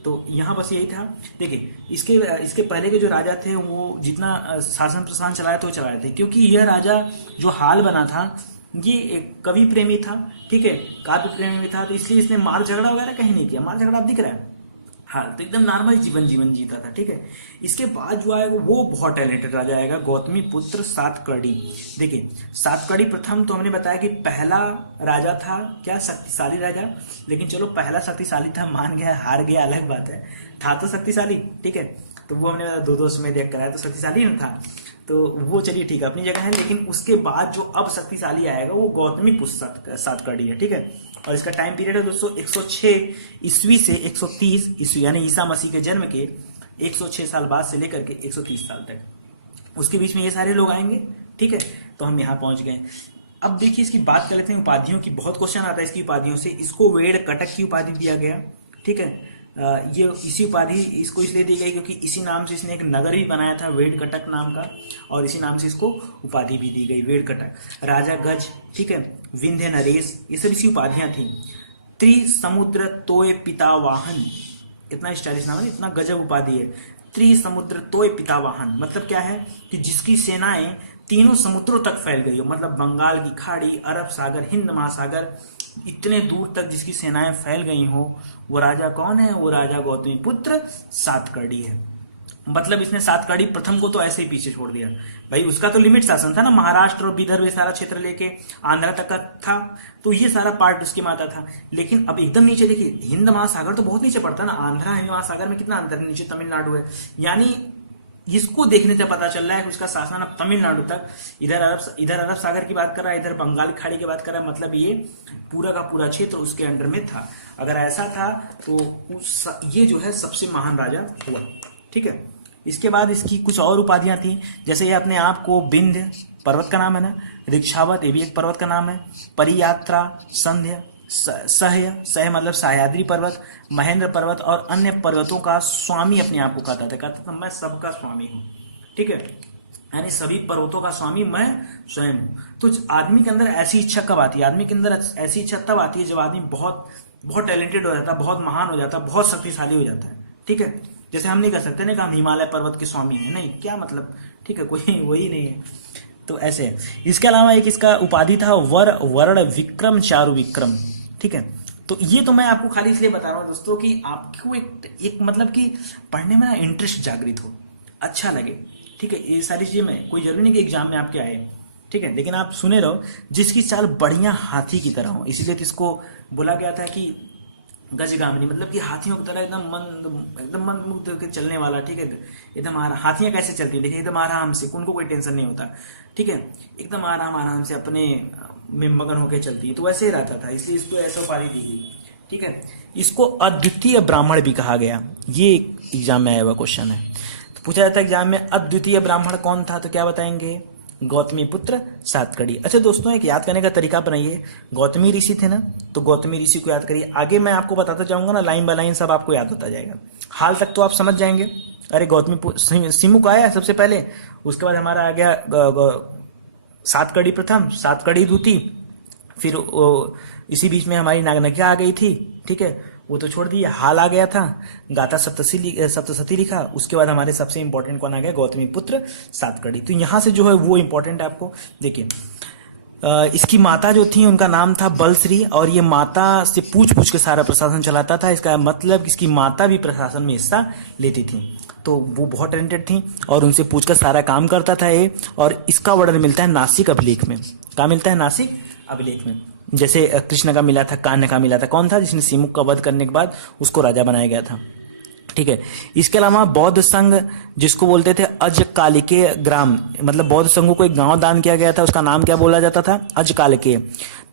तो यहाँ बस यही था। देखिए, इसके पहले के जो राजा थे वो जितना शासन प्रशासन चलाए तो चलाए थे, क्योंकि यह राजा जो हाल बना था ये एक कवि प्रेमी था, ठीक है, काव्य प्रेमी भी था, तो इसलिए इसने मार झगड़ा वगैरह कहीं नहीं किया। मार झगड़ा आप दिख रहा है, हाँ, तो एकदम नॉर्मल जीवन जीवन जीता था, ठीक है। इसके बाद जो आएगा वो बहुत टैलेंटेड राजा आएगा, गौतमी पुत्र सातकर्णी। देखिए सातकर्णी प्रथम तो हमने बताया कि पहला राजा था, क्या शक्तिशाली राजा, लेकिन चलो पहला शक्तिशाली था, मान गया, हार गया अलग बात है, था तो शक्तिशाली, ठीक है। तो वो हमने बताया दो में देख कराया तो शक्तिशाली न था, तो वो चलिए ठीक है अपनी जगह है। लेकिन उसके बाद जो अब शक्तिशाली आएगा वो गौतमी पुत्र सातकर्णी है, ठीक है। और इसका टाइम पीरियड है दोस्तों 106 ईस्वी से 130 ईस्वी, यानी ईसा मसीह के जन्म के 106 साल बाद से लेकर के 130 साल तक, उसके बीच में ये सारे लोग आएंगे, ठीक है। तो हम यहाँ पहुंच गए। अब देखिए इसकी बात कर लेते हैं उपाधियों की, बहुत क्वेश्चन आता है इसकी उपाधियों से। इसको वेड़ कटक की उपाधि दिया गया, ठीक है। ये इसी उपाधि इसको इसलिए दी गई क्योंकि इसी नाम से इसने एक नगर भी बनाया था वेड़कटक नाम का, और इसी नाम से इसको उपाधि भी दी गई वेड़कटक। राजा गज, ठीक है, विंध्य नरेश, ये सब इसी उपाधियां थी। त्रिसमुद्र तोय पितावाहन, इतना स्टाइलिश नाम है, इतना गजब उपाधि है। त्रिसमुद्र तोय पितावाहन मतलब क्या है कि जिसकी सेनाएं तीनों समुद्रों तक फैल गई हो, मतलब बंगाल की खाड़ी, अरब सागर, हिंद महासागर, इतने दूर तक जिसकी सेनाएं फैल गई हो, वो राजा कौन है? वो राजा गौतमी पुत्र सातकर्णी है। मतलब इसने सातकर्णी प्रथम को तो ऐसे ही पीछे छोड़ दिया, भाई उसका तो लिमिट शासन था ना, महाराष्ट्र और विदर्भ ये सारा क्षेत्र लेके आंध्रा तक का था, तो ये सारा पार्ट उसके में आता था। लेकिन अब एकदम नीचे देखिए, हिंद महासागर तो बहुत नीचे पड़ता है ना, आंध्रा हिंद महासागर में कितना अंतर है, नीचे तमिलनाडु है, यानी इसको देखने से पता चल रहा है कि उसका शासन अब तमिलनाडु तक, इधर अरब सागर की बात कर रहा है, इधर बंगाल की खाड़ी की बात कर रहा है, मतलब ये पूरा का पूरा क्षेत्र उसके अंडर में था। अगर ऐसा था तो ये जो है सबसे महान राजा हुआ, ठीक है। इसके बाद इसकी कुछ और उपाधियां थी, जैसे ये अपने आप को विंध्य पर्वत का नाम है ना, रिक्षावत ये भी एक पर्वत का नाम है, परियात्रा, संध्य, सह मतलब सह्याद्री पर्वत, महेंद्र पर्वत और अन्य पर्वतों का स्वामी अपने आप को कहता था मैं सबका स्वामी हूँ, ठीक है, यानी सभी पर्वतों का स्वामी मैं स्वयं हूँ। तो आदमी के अंदर ऐसी इच्छा कब आती है? आदमी के अंदर ऐसी इच्छा तब आती है जब आदमी बहुत बहुत टैलेंटेड हो जाता है, बहुत महान हो जाता है, बहुत शक्तिशाली हो जाता है, ठीक है। जैसे हम नहीं कर सकते ना कि हम हिमालय पर्वत के स्वामी हैं, नहीं, क्या मतलब, ठीक है, कोई वही नहीं है, तो ऐसे है। इसके अलावा एक इसका उपाधि था वर्ण विक्रम चारु विक्रम, ठीक है। तो ये तो मैं आपको खाली इसलिए बता रहा हूँ दोस्तों कि आपको एक मतलब कि पढ़ने में ना इंटरेस्ट जागृत हो, अच्छा लगे, ठीक है। ये सारी चीजें में कोई जरूरी नहीं कि एग्जाम में आपके आए, ठीक है, लेकिन आप सुने रहो, जिसकी चाल बढ़िया हाथी की तरह हो, इसलिए तो इसको बोला गया था कि गजगामिनी, मतलब कि हाथियों की तरह एकदम मंद मुग्ध होकर चलने वाला, ठीक है, एकदम हाथियां कैसे चलती है देखिए, एकदम आराम से, उनको कोई टेंशन नहीं होता, ठीक है, एकदम आराम से अपने में मगन होकर चलती है, तो वैसे ही रहता था, इसलिए इसको ऐसा उपाधि दी गई, ठीक है। इसको अद्वितीय ब्राह्मण भी कहा गया, ये एग्जाम में आया हुआ क्वेश्चन है, तो पूछा जाता है एग्जाम में अद्वितीय ब्राह्मण कौन था, तो क्या बताएंगे? गौतमी पुत्र सातकर्णी। अच्छा दोस्तों, एक याद करने का तरीका बनाइए, गौतमी ऋषि थे ना, तो गौतमी ऋषि को याद करिए, आगे मैं आपको बताता जाऊंगा ना, लाइन बाय लाइन सब आपको याद होता जाएगा, हाल तक तो आप समझ जाएंगे। अरे गौतमी सिमुक आया सबसे पहले, उसके बाद हमारा आ गया सातकर्णी प्रथम, सातकर्णी द्वितीय, फिर इसी बीच में हमारी नागनज्ञा आ गई थी, ठीक है, वो तो छोड़ दिया, हाल आ गया था, गाथा सप्तशती लिखा, उसके बाद हमारे सबसे इंपॉर्टेंट कौन आ गया? गौतमी पुत्र सातकर्णी। तो यहां से जो है वो इंपॉर्टेंट है आपको, देखिए इसकी माता जो थी उनका नाम था बलश्री, और ये माता से पूछ पूछ के सारा प्रशासन चलाता था, इसका मतलब इसकी माता भी प्रशासन में हिस्सा लेती थी, तो वो बहुत टैलेंटेड थी और उनसे पूछकर सारा काम करता था ये। और इसका वर्णन मिलता है नासिक अभिलेख में, क्या मिलता है? नासिक अभिलेख में, जैसे कृष्ण का मिला था, कान्ह का मिला था, कौन था? जिसने सिमुक का वध करने के बाद उसको राजा बनाया गया था, ठीक है। इसके अलावा बौद्ध संघ जिसको बोलते थे अजकालिके ग्राम, मतलब बौद्ध संघों को एक गांव दान किया गया था, उसका नाम क्या बोला जाता था? अजकालिके।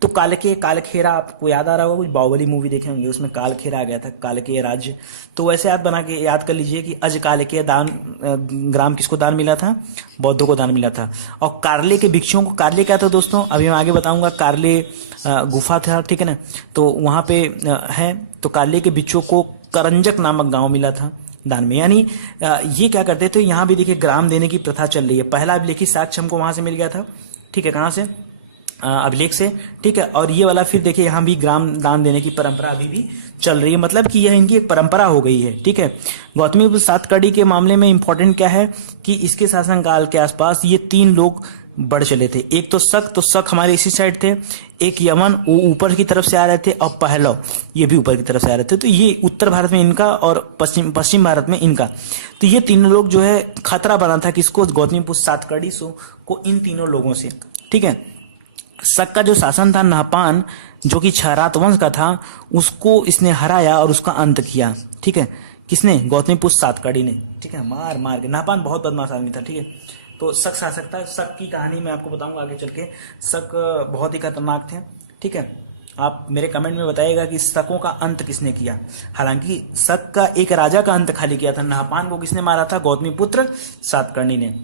तो कालके, कालखेरा आपको याद आ रहा होगा, कुछ बाहुबली मूवी देखे होंगे, उसमें कालखेरा आ गया था, कालके राज्य। तो वैसे आप बना के याद कर लीजिए कि अजकालिके दान ग्राम किसको दान मिला था? बौद्धों को दान मिला था। और कार्ले के भिक्षुओं को, कार्ले क्या था दोस्तों, अभी मैं आगे बताऊंगा, कार्ले गुफा था, ठीक है ना, तो वहां पे है, तो कार्ले के भिक्षुओं को करंजक नामक गांव मिला था दान में। यानी ये क्या करते थे, यहाँ भी देखिए ग्राम देने की प्रथा चल रही है। पहला अभिलेखी साक्ष्य हमको वहां से मिल गया था, ठीक है, कहाँ से? अभिलेख से, ठीक है। और ये वाला फिर देखिए यहाँ भी ग्राम दान देने की परंपरा अभी भी चल रही है, मतलब कि यह इनकी एक परंपरा हो गई है, ठीक है। गौतमी सातकर्णी के मामले में इंपॉर्टेंट क्या है कि इसके शासनकाल के आसपास ये 3 लोग बढ़ चले थे। एक तो शक हमारे इसी साइड थे, एक यमन वो ऊपर की तरफ से आ रहे थे, और पहलव ये भी ऊपर की तरफ से आ रहे थे। तो ये उत्तर भारत में इनका और पश्चिम भारत में इनका, तो ये तीनों लोग जो है खतरा बना था किसको, गौतमीपुत्र सातकर्णी को, इन तीनों लोगों से। ठीक है, शक का जो शासन था नहपान, जो कि क्षहरात वंश का था, उसको इसने हराया और उसका अंत किया। ठीक है, किसने, गौतमीपुत्र सातकर्णी ने। ठीक है, मार मार के। नहपान बहुत बदमाश आदमी था। ठीक है, तो शक शासक था। शक की कहानी मैं आपको बताऊंगा आगे चल के। शक बहुत ही खतरनाक थे। ठीक है, आप मेरे कमेंट में बताइएगा कि शकों का अंत किसने किया। हालांकि शक का एक राजा का अंत खाली किया था, नहपान को किसने मारा था, गौतमीपुत्र सातकर्णी ने।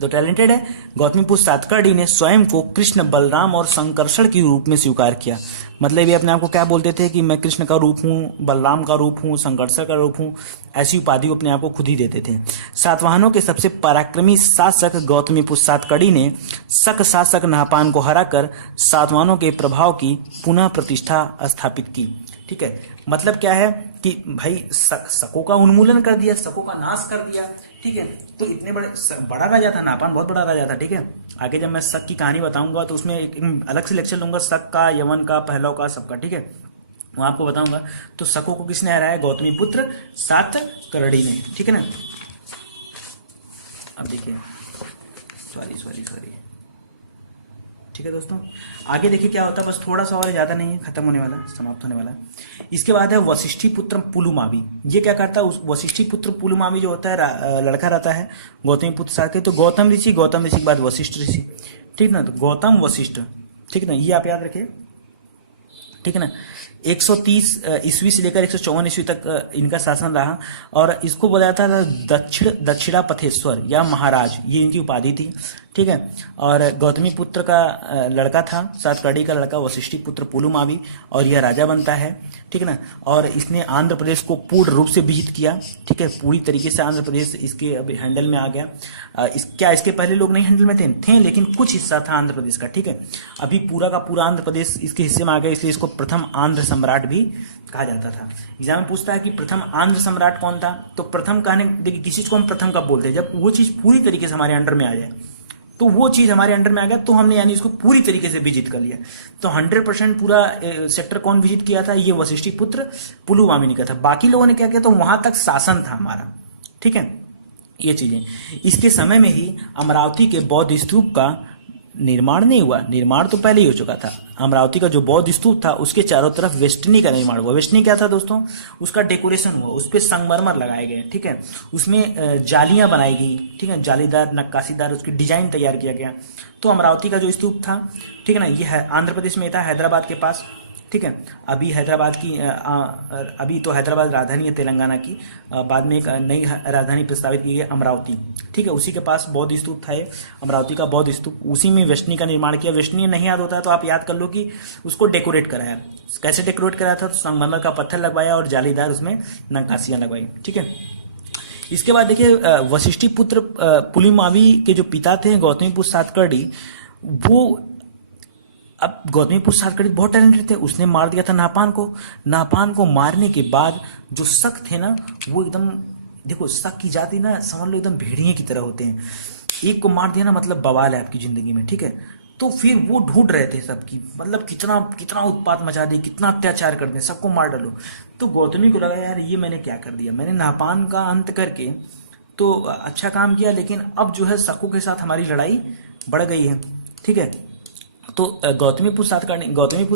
तो टैलेंटेड है। गौतमीपुत्र सातकर्णी ने स्वयं को कृष्ण, बलराम और संकर्षण के रूप में स्वीकार किया। मतलब ये अपने आप को क्या बोलते थे कि मैं कृष्ण का रूप हूँ, बलराम का रूप हूँ, संकर्षण का रूप हूँ, ऐसी उपाधि अपने आप को खुद ही देते थे। सातवाहनों के सबसे पराक्रमी शासक गौतमीपुत्र सातकर्णी ने शक शासक नहपान को हराकर सातवाहनों के प्रभाव की पुनः प्रतिष्ठा स्थापित की। ठीक है, मतलब क्या है कि भाई शकों का उन्मूलन कर दिया, शकों का नाश कर दिया। ठीक है, तो इतने बड़ा राजा था नहपान, बहुत बड़ा राजा था। ठीक है, आगे जब मैं शक की कहानी बताऊंगा तो उसमें एक अलग से लेक्चर लूंगा, शक का, यवन का, पहलव का, सबका। ठीक है, वहां आपको बताऊंगा। तो शकों को किसने हराया, गौतमीपुत्र सातकर्णी ने। ठीक है ना, अब देखिए, सॉरी। ठीक है दोस्तों, आगे देखिए क्या होता है। बस थोड़ा सा और, ज्यादा नहीं है, खत्म होने वाला, समाप्त होने वाला। इसके बाद है वशिष्ठी पुत्र पुलुमावी। ये क्या करता है, उस वशिष्ठी पुत्र पुलुमावी जो होता है, लड़का रहता है गौतमी पुत्र साथ के। तो गौतम ऋषि के बाद वशिष्ठ ऋषि। ठीक ना, तो गौतम वशिष्ठ। ठीक ना, ये आप याद रखिए। ठीक है ना, 130 ईस्वी से लेकर 154 ईस्वी तक इनका शासन रहा, और इसको बोला जाता था दक्षिणापथेश्वर या महाराज, ये इनकी उपाधि थी। ठीक है, और गौतमी पुत्र का लड़का था, सातकर्णी का लड़का वशिष्ठी पुत्र पुलुमावी, और यह राजा बनता है। ठीक है ना, और इसने आंध्र प्रदेश को पूर्ण रूप से विजित किया। ठीक है, पूरी तरीके से आंध्र प्रदेश इसके अब हैंडल में आ गया। क्या इसके पहले लोग नहीं हैंडल में थे, लेकिन कुछ हिस्सा था आंध्र प्रदेश का। ठीक है, अभी पूरा का पूरा आंध्र प्रदेश इसके हिस्से में आ गया, इसलिए इसको प्रथम आंध्र सम्राट भी कहा जाता था। एग्जाम में पूछता है कि प्रथम आंध्र सम्राट कौन था, तो प्रथम कहने, देखिए किसी चीज को हम प्रथम कब बोलते हैं, जब वो चीज पूरी तरीके से हमारे अंडर में आ जाए। तो वो चीज हमारे अंडर में आ गया तो हमने यानी इसको पूरी तरीके से विजिट कर लिया। तो 100% पूरा सेक्टर कौन विजिट किया था, ये वशिष्ठी पुत्र पुलुमावी ने किया था। बाकी लोगों ने क्या किया, तो वहां तक शासन था हमारा। ठीक है, ये चीजें। इसके समय में ही अमरावती के बौद्ध स्तूप का निर्माण नहीं हुआ, निर्माण तो पहले ही हो चुका था। अमरावती का जो बौद्ध स्तूप था उसके चारों तरफ वेस्टनी का निर्माण हुआ। वेस्टनी क्या था दोस्तों, उसका डेकोरेशन हुआ, उस पर संगमरमर लगाए गए। ठीक है, उसमें जालियां बनाई गई। ठीक है, जालीदार नक्काशीदार उसकी डिजाइन तैयार किया गया। तो अमरावती का जो स्तूप था, ठीक है ना, ये है आंध्र प्रदेश में था, हैदराबाद के पास। ठीक है, अभी हैदराबाद की अभी तो हैदराबाद राजधानी है तेलंगाना की, बाद में एक नई राजधानी प्रस्तावित की गई अमरावती। ठीक है, उसी के पास बौद्ध स्तूप था ये, अमरावती का बौद्ध स्तूप, उसी में वेस्टनी का निर्माण किया। वेस्टनी नहीं याद होता है तो आप याद कर लो कि उसको डेकोरेट कराया। कैसे डेकोरेट कराया था, तो संगमरमर का पत्थर लगवाया और जालीदार उसमें नक्काशियां लगवाई। ठीक है, इसके बाद देखिए वशिष्ठी पुत्र पुलुमावी के जो पिता थे गौतमीपुत्र सातकर्णी, वो, अब गौतमीपुत्र सातकर्णी बहुत टैलेंटेड थे, उसने मार दिया था नापान को। नापान को मारने के बाद जो शक थे ना, वो एकदम, देखो शक की जाति ना, समझ लो एकदम भेड़िए की तरह होते हैं। एक को मार दिया ना, मतलब बवाल है आपकी जिंदगी में। ठीक है, तो फिर वो ढूंढ रहे थे सबकी, मतलब कितना कितना उत्पात मचा दे, कितना अत्याचार कर दे, सबको मार डालो। तो गौतमी को लगा यार ये मैंने क्या कर दिया, मैंने नापान का अंत करके तो अच्छा काम किया, लेकिन अब जो है शकों के साथ हमारी लड़ाई बढ़ गई है। ठीक है, तो गौतमीपुत्र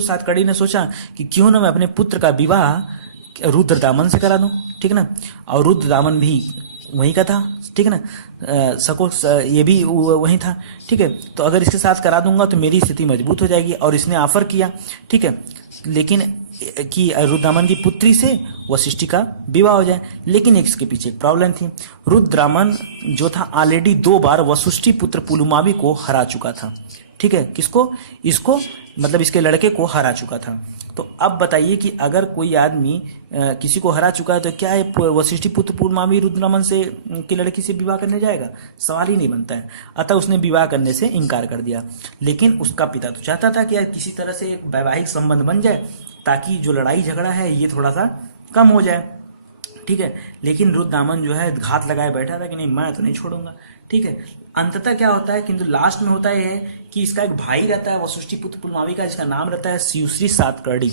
सातकर्णी ने सोचा कि क्यों ना मैं अपने पुत्र का विवाह रुद्रदामन से करा दूं। ठीक है ना, और रुद्रदामन भी वहीं का था। ठीक है ना, सको ये भी वहीं था। ठीक है, तो अगर इसके साथ करा दूंगा तो मेरी स्थिति मजबूत हो जाएगी, और इसने ऑफर किया। ठीक है, लेकिन कि रुद्रदामन की पुत्री से वशिष्ठी का विवाह हो जाए। लेकिन इसके पीछे एक प्रॉब्लम थी, रुद्रदामन जो था ऑलरेडी 2 बार वशिष्ठी पुत्र पुलुमावी को हरा चुका था। ठीक है, किसको, इसको, मतलब इसके लड़के को हरा चुका था। तो अब बताइए कि अगर कोई आदमी किसी को हरा चुका है तो क्या है वशिष्ठी पुत्र पुलुमावी रुद्रदामन से की लड़की से विवाह करने जाएगा, सवाल ही नहीं बनता है। अतः उसने विवाह करने से इनकार कर दिया। लेकिन उसका पिता तो चाहता था कि यार किसी तरह से एक वैवाहिक संबंध बन जाए, ताकि जो लड़ाई झगड़ा है ये थोड़ा सा कम हो जाए। ठीक है। लेकिन रुद्रदामन जो है घात लगाए बैठा था कि नहीं, मैं तो नहीं छोड़ूंगा, ठीक है। अंततः क्या होता है, किंतु लास्ट में होता है कि इसका एक भाई रहता है वशिष्ठिपुत्र पुलमावी का, जिसका नाम रहता है शिवश्री सातकर्णी,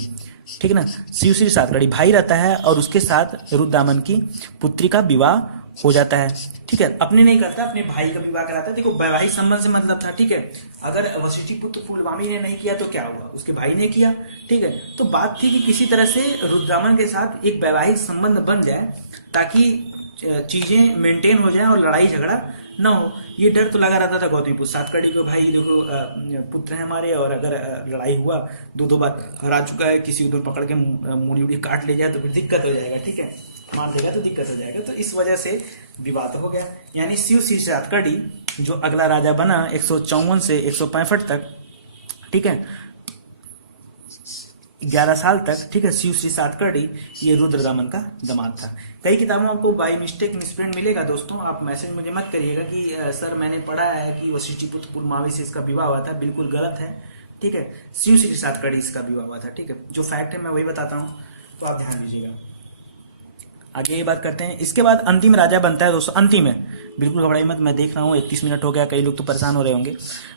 ठीक है ना। शिवश्री सातकर्णी भाई रहता है और उसके साथ रुद्रदामन की पुत्री का विवाह हो जाता है, ठीक है। अपने नहीं करता, अपने भाई का विवाह कराता है। देखो वैवाहिक संबंध से मतलब था, ठीक है। अगर वशिष्ठिपुत्र पुलमावी ने नहीं किया तो क्या हुआ, उसके भाई ने किया, ठीक है। तो बात थी कि किसी तरह से रुद्रदामन के साथ एक वैवाहिक संबंध बन जाए ताकि चीजें मेंटेन हो जाए और लड़ाई झगड़ा ना हो। ये डर तो लगा रहता था गौतमीपुत्र सातकर्णी को, भाई देखो पुत्र है हमारे, और अगर लड़ाई हुआ दो बार हरा चुका है, किसी उधर पकड़ के मुड़ी उड़ी काट ले जाए तो फिर दिक्कत हो जाएगा, ठीक है, मार देगा तो दिक्कत हो जाएगा। तो इस वजह से विवाद हो गया। यानी शिवश्री सातकर्णी जो अगला राजा बना 154 से 165 तक, ठीक है, 11 साल तक, ठीक है। शिवश्री सातकर्णी ये रुद्रदामन का दामाद था। कई किताबों में आपको बाई मिस्टेक मिसप्रिंट मिलेगा दोस्तों, आप मैसेज मुझे मत करिएगा कि सर मैंने पढ़ा है कि वशिष्ठिपुत्र पुलमावी से इसका विवाह हुआ था, बिल्कुल गलत है, ठीक है। शिवश्री सातकर्णी इसका विवाह हुआ था, ठीक है। जो फैक्ट है मैं वही बताता हूँ, तो आप ध्यान दीजिएगा। आगे ये बात करते हैं। इसके बाद अंतिम राजा बनता है दोस्तों, अंतिम है, बिल्कुल घबराई मत, मैं देख रहा हूँ 31 मिनट हो गया, कई लोग तो परेशान हो रहे होंगे,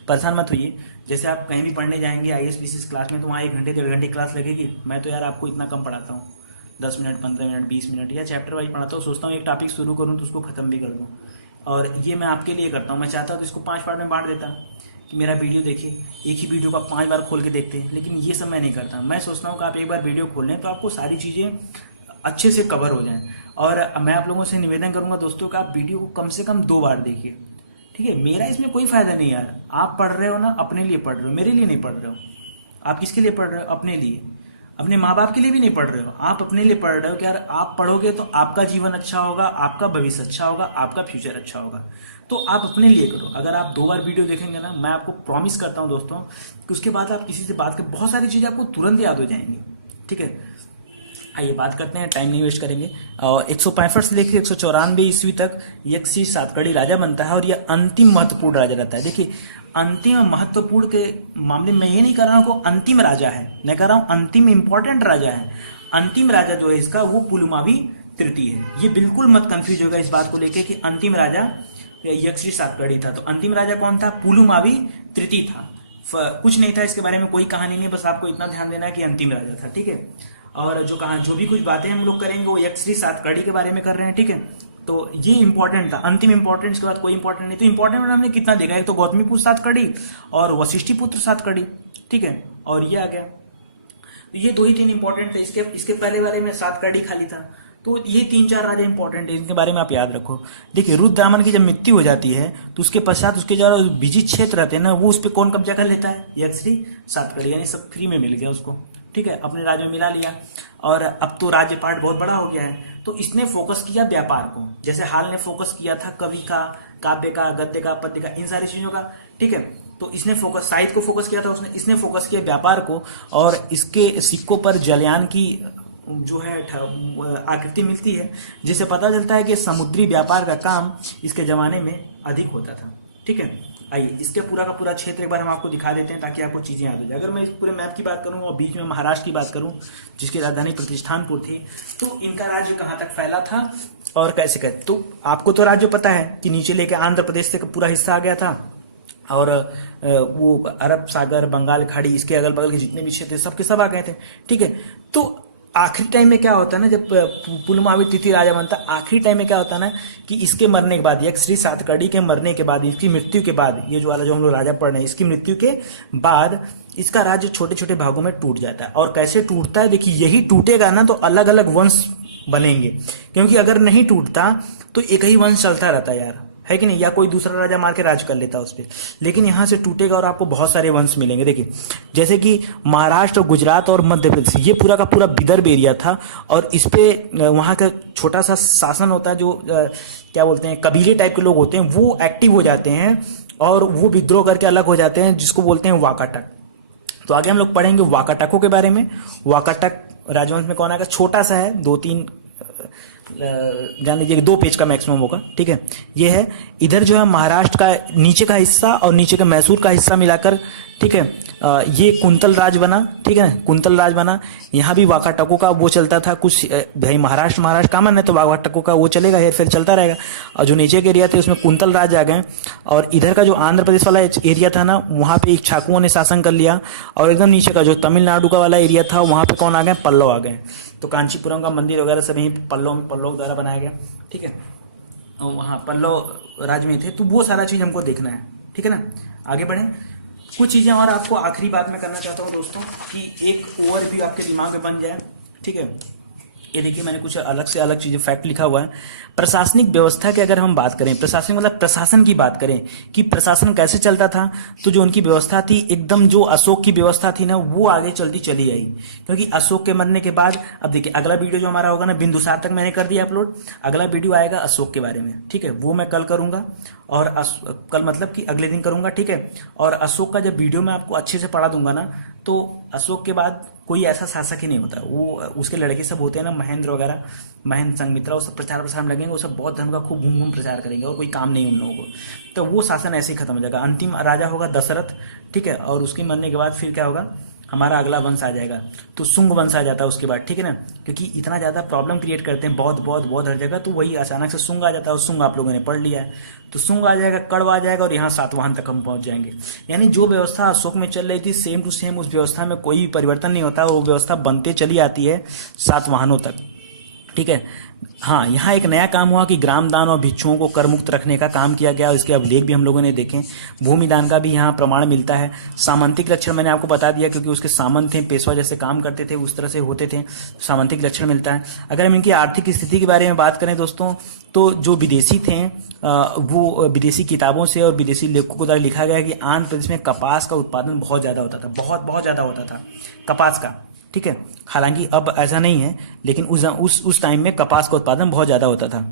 परेशान मत होइए। जैसे आप कहीं भी पढ़ने जाएंगे IAS BCS क्लास में तो वहाँ 1 घंटे 1.5 घंटे क्लास लगेगी। मैं तो यार आपको इतना कम पढ़ाता हूँ, 10 मिनट 15 मिनट 20 मिनट या चैप्टर वाइज पढ़ाता हूँ। सोचता हूँ एक टॉपिक शुरू करूँ तो उसको खत्म भी कर दूँ, और ये मैं आपके लिए करता हूँ। मैं चाहता तो इसको 5 पार्ट में बांट देता कि मेरा वीडियो देखिए, एक ही वीडियो को आप 5 बार खोल के देखते हैं, लेकिन ये सब मैं नहीं करता। मैं सोचता हूँ कि आप एक बार वीडियो खोल लें तो आपको सारी चीज़ें अच्छे से कवर हो जाएं। और मैं आप लोगों से निवेदन करूंगा दोस्तों कि आप वीडियो को कम से कम 2 बार देखिए, ठीक है। मेरा इसमें कोई फायदा नहीं यार, आप पढ़ रहे हो ना, अपने लिए पढ़ रहे हो, मेरे लिए नहीं पढ़ रहे हो। आप किसके लिए पढ़ रहे हो? अपने लिए, अपने माँ बाप के लिए भी नहीं पढ़ रहे हो, आप अपने लिए पढ़ रहे हो कि यार आप पढ़ोगे तो आपका जीवन अच्छा होगा, आपका भविष्य अच्छा होगा, आपका फ्यूचर अच्छा होगा। तो आप अपने लिए करो। अगर आप 2 बार वीडियो देखेंगे ना, मैं आपको प्रॉमिस करता हूँ दोस्तों कि उसके बाद आप किसी से बात कर, बहुत सारी चीजें आपको तुरंत याद हो जाएंगी, ठीक है। आइए बात करते हैं, टाइम नहीं वेस्ट करेंगे। 165 से लेकर 194 ईस्वी तक यक्षी सातकर्णी राजा बनता है, और यह अंतिम महत्वपूर्ण राजा रहता है। देखिए अंतिम महत्वपूर्ण के मामले में ये नहीं कर रहा हूं को अंतिम राजा है, मैं कह रहा हूं अंतिम इंपॉर्टेंट राजा है। अंतिम राजा जो है इसका वो पुलमावी तृतीय है। ये बिल्कुल मत कंफ्यूज होगा इस बात को लेकर कि अंतिम राजा यक्षी सातकर्णी था। तो अंतिम राजा कौन था? पुलमावी तृतीय था। कुछ नहीं था इसके बारे में, कोई कहानी नहीं, बस आपको इतना ध्यान देना है कि अंतिम राजा था, ठीक है। और जो भी कुछ बातें हम लोग करेंगे वो यक्षी सातकर्णी के बारे में कर रहे हैं, ठीक है। तो ये इंपॉर्टेंट था, अंतिम इंपॉर्टेंट के बाद कोई इंपॉर्टेंट नहीं। तो इंपॉर्टेंट हमने कितना देखा, एक तो गौतमीपुत्र सातकर्णी और वशिष्ठिपुत्र सातकर्णी, ठीक है, और ये आ गया। तो ये 2 ही 3 इंपॉर्टेंट थे। इसके पहले बारे में सातकर्णी खाली था। तो ये 3-4 राजा इंपॉर्टेंट है, इनके बारे में आप याद रखो। देखिए रुद्रदामन की जब मृत्यु हो जाती है तो उसके पश्चात उसके जो विजित क्षेत्र रहते हैं ना, वो उस पर कौन कब्जा कर लेता है? यक्षी सातकर्णी, यानी सब फ्री में मिल गया उसको, ठीक है, अपने राज्य में मिला लिया। और अब तो राज्य पार्ट बहुत बड़ा हो गया है, तो इसने फोकस किया व्यापार को, जैसे हाल ने फोकस किया था कवि का, काव्य का, गद्य का, पद्य का, इन सारी चीजों का, ठीक है। तो इसने फोकस साहित्य को फोकस किया था, इसने फोकस किया व्यापार को, और इसके सिक्कों पर जलयान की जो है आकृति मिलती है, जिससे पता चलता है कि समुद्री व्यापार का काम इसके जमाने में अधिक होता था, ठीक है। आइए इसके पूरा का पूरा क्षेत्र एक बार हम आपको दिखा देते हैं ताकि आपको चीजें याद हो जाए। अगर मैं इस पूरे मैप की बात करूं और बीच में महाराष्ट्र की बात करूं जिसकी राजधानी प्रतिष्ठानपुर थी, तो इनका राज्य कहां तक फैला था और कैसे कैसे, तो आपको तो राज्य पता है कि नीचे लेके आंध्र प्रदेश से पूरा हिस्सा आ गया था, और वो अरब सागर, बंगाल खाड़ी, इसके अगल बगल के जितने भी क्षेत्र सबके सब आ गए थे, ठीक है। तो आखिरी टाइम में क्या होता है ना, जब पुलमावी तृतीय राजा बनता है, आखिरी टाइम में क्या होता है ना कि इसके मरने के बाद, यक्षी सातकर्णी के मरने के बाद, इसकी मृत्यु के बाद, ये जो वाला जो हम लोग राजा पढ़ रहे हैं, इसकी मृत्यु के बाद इसका राज्य छोटे छोटे भागों में टूट जाता है। और कैसे टूटता है, देखिए यही टूटेगा ना तो अलग अलग वंश बनेंगे, क्योंकि अगर नहीं टूटता तो एक ही वंश चलता रहता यार, है कि नहीं, या कोई दूसरा राजा मार के राज कर लेता उस पर। लेकिन यहां से टूटेगा और आपको बहुत सारे वंश मिलेंगे। देखिए जैसे कि महाराष्ट्र, गुजरात और मध्य प्रदेश, ये पूरा का पूरा विदर्भ एरिया था, और इस पे वहां का छोटा सा शासन होता है, जो क्या बोलते हैं, कबीले टाइप के लोग होते हैं, वो एक्टिव हो जाते हैं और वो विद्रोह करके अलग हो जाते हैं, जिसको बोलते हैं वाकाटक। तो आगे हम लोग पढ़ेंगे वाकाटकों के बारे में। वाकाटक राजवंश में कौन आएगा? छोटा सा है, 2-3 जान लीजिए 2 पेज का मैक्सिमम होगा, ठीक है। ये है इधर जो है महाराष्ट्र का नीचे का हिस्सा और नीचे का मैसूर का हिस्सा मिलाकर, ठीक है, ये कुंतल राज बना, ठीक है, कुंतल राज बना। यहाँ भी वाकाटकों का वो चलता था कुछ, भाई महाराष्ट्र कामन है तो वाकाटकों का वो चलेगा, हेर फेर चलता रहेगा। और जो नीचे के एरिया थे उसमें कुंतल राज आ गए। और इधर का जो आंध्र प्रदेश वाला एरिया था ना, वहाँ पे इक्ष्वाकुओं ने शासन कर लिया। और एकदम नीचे का जो तमिलनाडु का वाला एरिया था, वहाँ पे कौन आ गए, पल्लव आ गए। तो कांचीपुरम का मंदिर वगैरह सब यहीं पल्लव द्वारा बनाया गया, ठीक है, और वहाँ पल्लव राज में थे। तो वो सारा चीज हमको देखना है, ठीक है ना। आगे बढ़े, कुछ चीजें और आपको आखिरी बात में करना चाहता हूँ दोस्तों, कि एक ओवरव्यू आपके दिमाग में बन जाए, ठीक है। ये देखिए मैंने कुछ अलग से अलग चीजें फैक्ट लिखा हुआ है। प्रशासनिक व्यवस्था की अगर हम बात करें, प्रशासनिक मतलब प्रशासन की बात करें कि प्रशासन कैसे चलता था, तो जो उनकी व्यवस्था थी एकदम जो अशोक की व्यवस्था थी ना, वो आगे चलती चली आई। क्योंकि अशोक के मरने के बाद, अब देखिए अगला वीडियो जो हमारा होगा ना, बिंदुसार तक मैंने कर दिया अपलोड, अगला वीडियो आएगा अशोक के बारे में, ठीक है, वो मैं कल करूंगा। और कल मतलब कि अगले दिन करूंगा, ठीक है। और अशोक का जब वीडियो मैं आपको अच्छे से पढ़ा दूंगा ना, तो अशोक के बाद कोई ऐसा शासक ही नहीं होता। वो उसके लड़के सब होते हैं ना, महेंद्र वगैरह, महेंद्र संघमित्रा, वो सब प्रचार प्रसार में लगेंगे, वो सब बौद्ध धर्म का खूब घूम घूम प्रचार करेंगे और कोई काम नहीं उन लोगों को। तो वो शासन ऐसे ही खत्म हो जाएगा। अंतिम राजा होगा दशरथ, ठीक है, और उसके मरने के बाद फिर क्या होगा, हमारा अगला वंश आ जाएगा, तो शुंग वंश आ जाता है उसके बाद, ठीक है ना। क्योंकि इतना ज्यादा प्रॉब्लम क्रिएट करते हैं बौद्ध हर जगह, तो वही अचानक से शुंग आ जाता है। और शुंग आप लोगों ने पढ़ लिया है, तो शुंग आ जाएगा, कड़वा आ जाएगा, और यहाँ सातवाहन तक हम पहुंच जाएंगे। यानी जो व्यवस्था अशोक में चल रही थी सेम टू सेम उस व्यवस्था में कोई भी परिवर्तन नहीं होता, वो व्यवस्था बनते चली आती है सातवाहनों तक, ठीक है। हाँ, यहाँ एक नया काम हुआ कि ग्राम दान और भिक्षुओं को कर मुक्त रखने का काम किया गया, इसके अभिलेख भी हम लोगों ने देखे। भूमि दान का भी यहाँ प्रमाण मिलता है। सामंतिक लक्षण मैंने आपको बता दिया, क्योंकि उसके सामंत थे, पेशवा जैसे काम करते थे, उस तरह से होते थे, सामंतिक लक्षण मिलता है। अगर हम इनकी आर्थिक स्थिति के बारे में बात करें दोस्तों, तो जो विदेशी थे वो विदेशी किताबों से और विदेशी लेखकों द्वारा लिखा गया है कि आंध्र प्रदेश में कपास का उत्पादन बहुत ज्यादा होता था, बहुत ज्यादा होता था कपास का, ठीक है। हालांकि अब ऐसा नहीं है, लेकिन उस टाइम में कपास का उत्पादन बहुत ज्यादा होता था,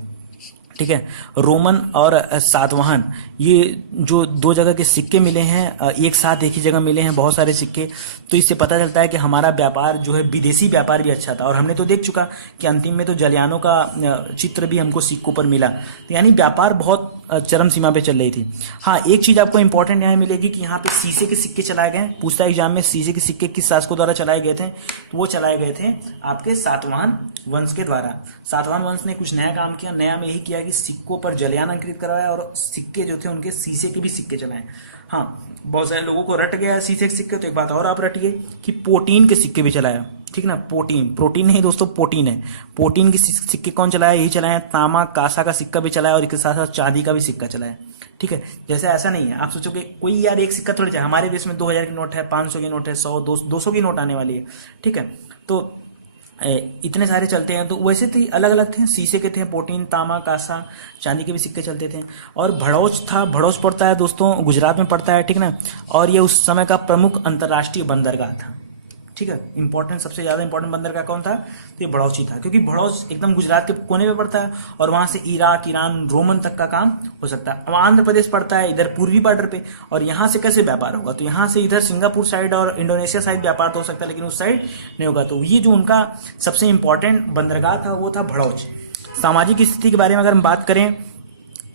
ठीक है। रोमन और सातवाहन, ये जो दो जगह के सिक्के मिले हैं, एक साथ एक ही जगह मिले हैं बहुत सारे सिक्के, तो इससे पता चलता है कि हमारा व्यापार जो है विदेशी व्यापार भी अच्छा था। और हमने तो देख चुका कि अंतिम में तो जलियानों का चित्र भी हमको सिक्कों पर मिला, तो यानी व्यापार बहुत चरम सीमा पे चल रही थी। हाँ, एक चीज आपको इंपॉर्टेंट यहाँ मिलेगी कि यहाँ पे शीशे के सिक्के चलाए गए। पूछता है एग्जाम में, शीशे के सिक्के किस शासकों द्वारा चलाए गए थे, तो वो चलाए गए थे आपके सातवाहन वंश के द्वारा। सातवाहन वंश ने कुछ नया काम किया, नया में यही किया कि सिक्कों पर जलयान अंकित करवाया और सिक्के जो थे उनके शीशे के भी सिक्के चलाए। हाँ, बहुत सारे लोगों को रट गया शीशे के सिक्के, तो एक बात और आप रटिए कि पोटीन के सिक्के भी चलाया, ठीक ना। प्रोटीन नहीं दोस्तों, पोटीन है। पोटीन के सिक्के कौन चलाया, यही चलाया। तांबा कांसा का सिक्का भी चलाया और इसके साथ साथ चांदी का भी सिक्का चलाया, ठीक है। जैसे ऐसा नहीं है आप सोचोगे कोई यार एक सिक्का थोड़ी चाहिए, हमारे देश में 2000 की नोट है, 500 की नोट है, 100 200 की नोट आने वाली है, ठीक है। तो इतने सारे चलते हैं, तो वैसे तो अलग अलग थे, शीशे के थे, पोटीन, तांबा, कांसा, चांदी के भी सिक्के चलते थे। और भड़ौच था, भड़ौच पड़ता है दोस्तों गुजरात में पड़ता है, ठीक ना। और ये उस समय का प्रमुख अंतर्राष्ट्रीय बंदरगाह था, ठीक है। इंपॉर्टेंट, सबसे ज्यादा इंपॉर्टेंट बंदरगाह कौन था, तो ये भड़ौच ही था, क्योंकि भड़ौच एकदम गुजरात के कोने पे पड़ता है और वहां से इराक, ईरान, रोमन तक का काम हो सकता है। अब आंध्र प्रदेश पड़ता है इधर पूर्वी बॉर्डर पे, और यहाँ से कैसे व्यापार होगा, तो यहाँ से इधर सिंगापुर साइड और इंडोनेशिया साइड व्यापार तो हो सकता है, लेकिन उस साइड नहीं होगा। तो ये जो उनका सबसे इंपॉर्टेंट बंदरगाह था वो था भड़ौच। सामाजिक स्थिति के बारे में अगर हम बात करें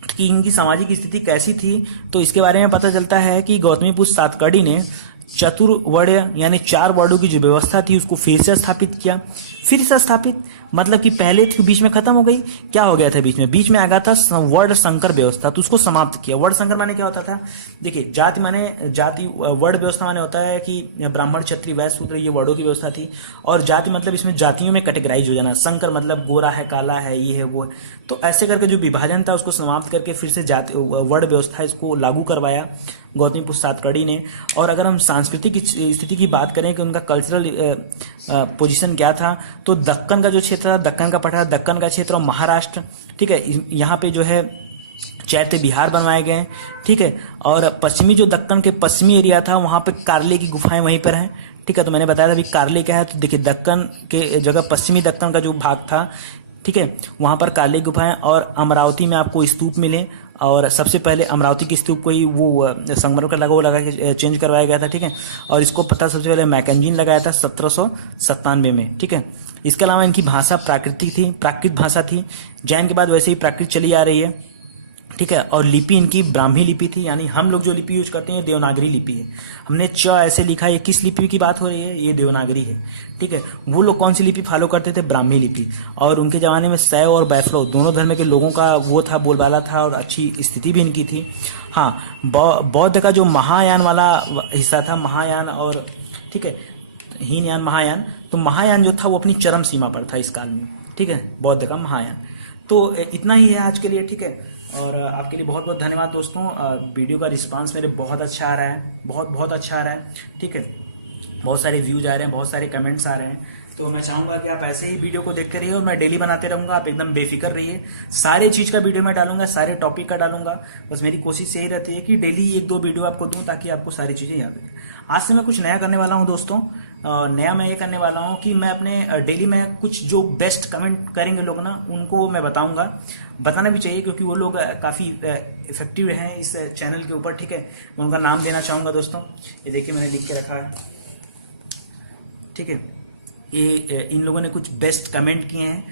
कि इनकी सामाजिक स्थिति कैसी थी, तो इसके बारे में पता चलता है कि गौतमीपुत्र सातकर्णी ने चतुर्वर्ण्य यानी 4 वर्णों की जो व्यवस्था थी उसको फिर से स्थापित किया। फिर से स्थापित मतलब कि पहले थी बीच में खत्म हो गई। क्या हो गया था बीच में आ गया था वर्ण संकर व्यवस्था, तो उसको समाप्त किया। वर्ण संकर माने क्या होता था, देखिए जाति माने जाति, वर्ण व्यवस्था माने होता है कि ब्राह्मण क्षत्रिय वैश्य शूद्र ये वर्णों की व्यवस्था थी, और जाति मतलब इसमें जातियों में कैटेगराइज हो जाना। संकर मतलब गोरा है, काला है, ये है, वो है। तो ऐसे करके जो विभाजन था उसको समाप्त करके फिर से जाति वर्ण व्यवस्था इसको लागू करवाया गौतमीपुत्र सातकर्णी ने। और अगर हम सांस्कृतिक स्थिति की बात करें कि उनका कल्चरल पोजीशन क्या था, तो दक्कन का जो क्षेत्र था, दक्कन का पठार, दक्कन का क्षेत्र और महाराष्ट्र, ठीक है, यहाँ पे जो है चैत्य विहार बनवाए गए, ठीक है। और पश्चिमी जो दक्कन के पश्चिमी एरिया था वहां पे कार्ले की गुफाएं वहीं पर हैं, ठीक है। तो मैंने बताया था अभी कार्ले क्या है, तो देखिए दक्कन के जगह पश्चिमी दक्कन का जो भाग था, ठीक है, वहां पर कार्ले की गुफाएं। और अमरावती में आपको स्तूप मिले, और सबसे पहले अमरावती की स्तूप को ही वो संगमरमर का लगा वो लगा के चेंज करवाया गया था, ठीक है। और इसको पता सबसे पहले मैकेंजीन लगाया था 1797 में, ठीक है। इसके अलावा इनकी भाषा प्राकृत भाषा थी। जैन के बाद वैसे ही प्राकृत चली आ रही है, ठीक ठीक है। और लिपि इनकी ब्राह्मी लिपि थी, यानी हम लोग जो लिपि यूज करते हैं देवनागरी लिपि है। हमने च ऐसे लिखा है, किस लिपि की बात हो रही है, ये देवनागरी है, ठीक है। वो लोग कौन सी लिपि फॉलो करते थे, ब्राह्मी लिपि। और उनके ज़माने में शैव और वैष्णव दोनों धर्म के लोगों का वो था, बोलबाला था, और अच्छी स्थिति भी इनकी थी। हाँ, बौद्ध का जो महायान वाला हिस्सा था, महायान और ठीक है हीनयान महायान, तो महायान जो था वो अपनी चरम सीमा पर था इस काल में, ठीक है, बौद्ध का महायान। तो इतना ही है आज के लिए, ठीक है। और आपके लिए बहुत बहुत धन्यवाद दोस्तों। वीडियो का रिस्पांस मेरे बहुत अच्छा आ रहा है, बहुत बहुत अच्छा आ रहा है, ठीक है। बहुत सारे व्यूज आ रहे हैं, बहुत सारे कमेंट्स आ रहे हैं। तो मैं चाहूँगा कि आप ऐसे ही वीडियो को देखते रहिए, और मैं डेली बनाते रहूँगा, आप एकदम बेफिक्र रहिए। सारे चीज़ का वीडियो मैं डालूंगा, सारे टॉपिक का डालूंगा। बस मेरी कोशिश यही रहती है कि डेली 1-2 वीडियो आपको दूँ, ताकि आपको सारी चीज़ें याद रहे। आज से मैं कुछ नया करने वाला हूँ दोस्तों। नया मैं ये करने वाला हूँ कि मैं अपने डेली में कुछ जो बेस्ट कमेंट करेंगे लोग ना, उनको मैं बताऊंगा। बताना भी चाहिए, क्योंकि वो लोग काफ़ी इफेक्टिव हैं इस चैनल के ऊपर, ठीक है। मैं उनका नाम देना चाहूँगा दोस्तों। ये देखिए मैंने लिख के रखा है, ठीक है। ये इन लोगों ने कुछ बेस्ट कमेंट किए हैं।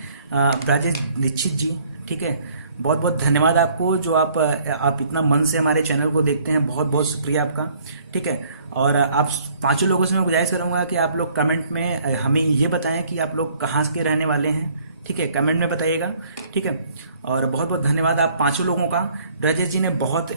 राजेश दीक्षित जी, ठीक है, बहुत बहुत धन्यवाद आपको, जो आप इतना मन से हमारे चैनल को देखते हैं, बहुत बहुत शुक्रिया आपका, ठीक है। और आप 5 लोगों से मैं गुजारिश करूंगा कि आप लोग कमेंट में हमें ये बताएं कि आप लोग कहाँ के रहने वाले हैं, ठीक है, कमेंट में बताइएगा, ठीक है। और बहुत बहुत धन्यवाद आप 5 लोगों का। राजेश जी ने बहुत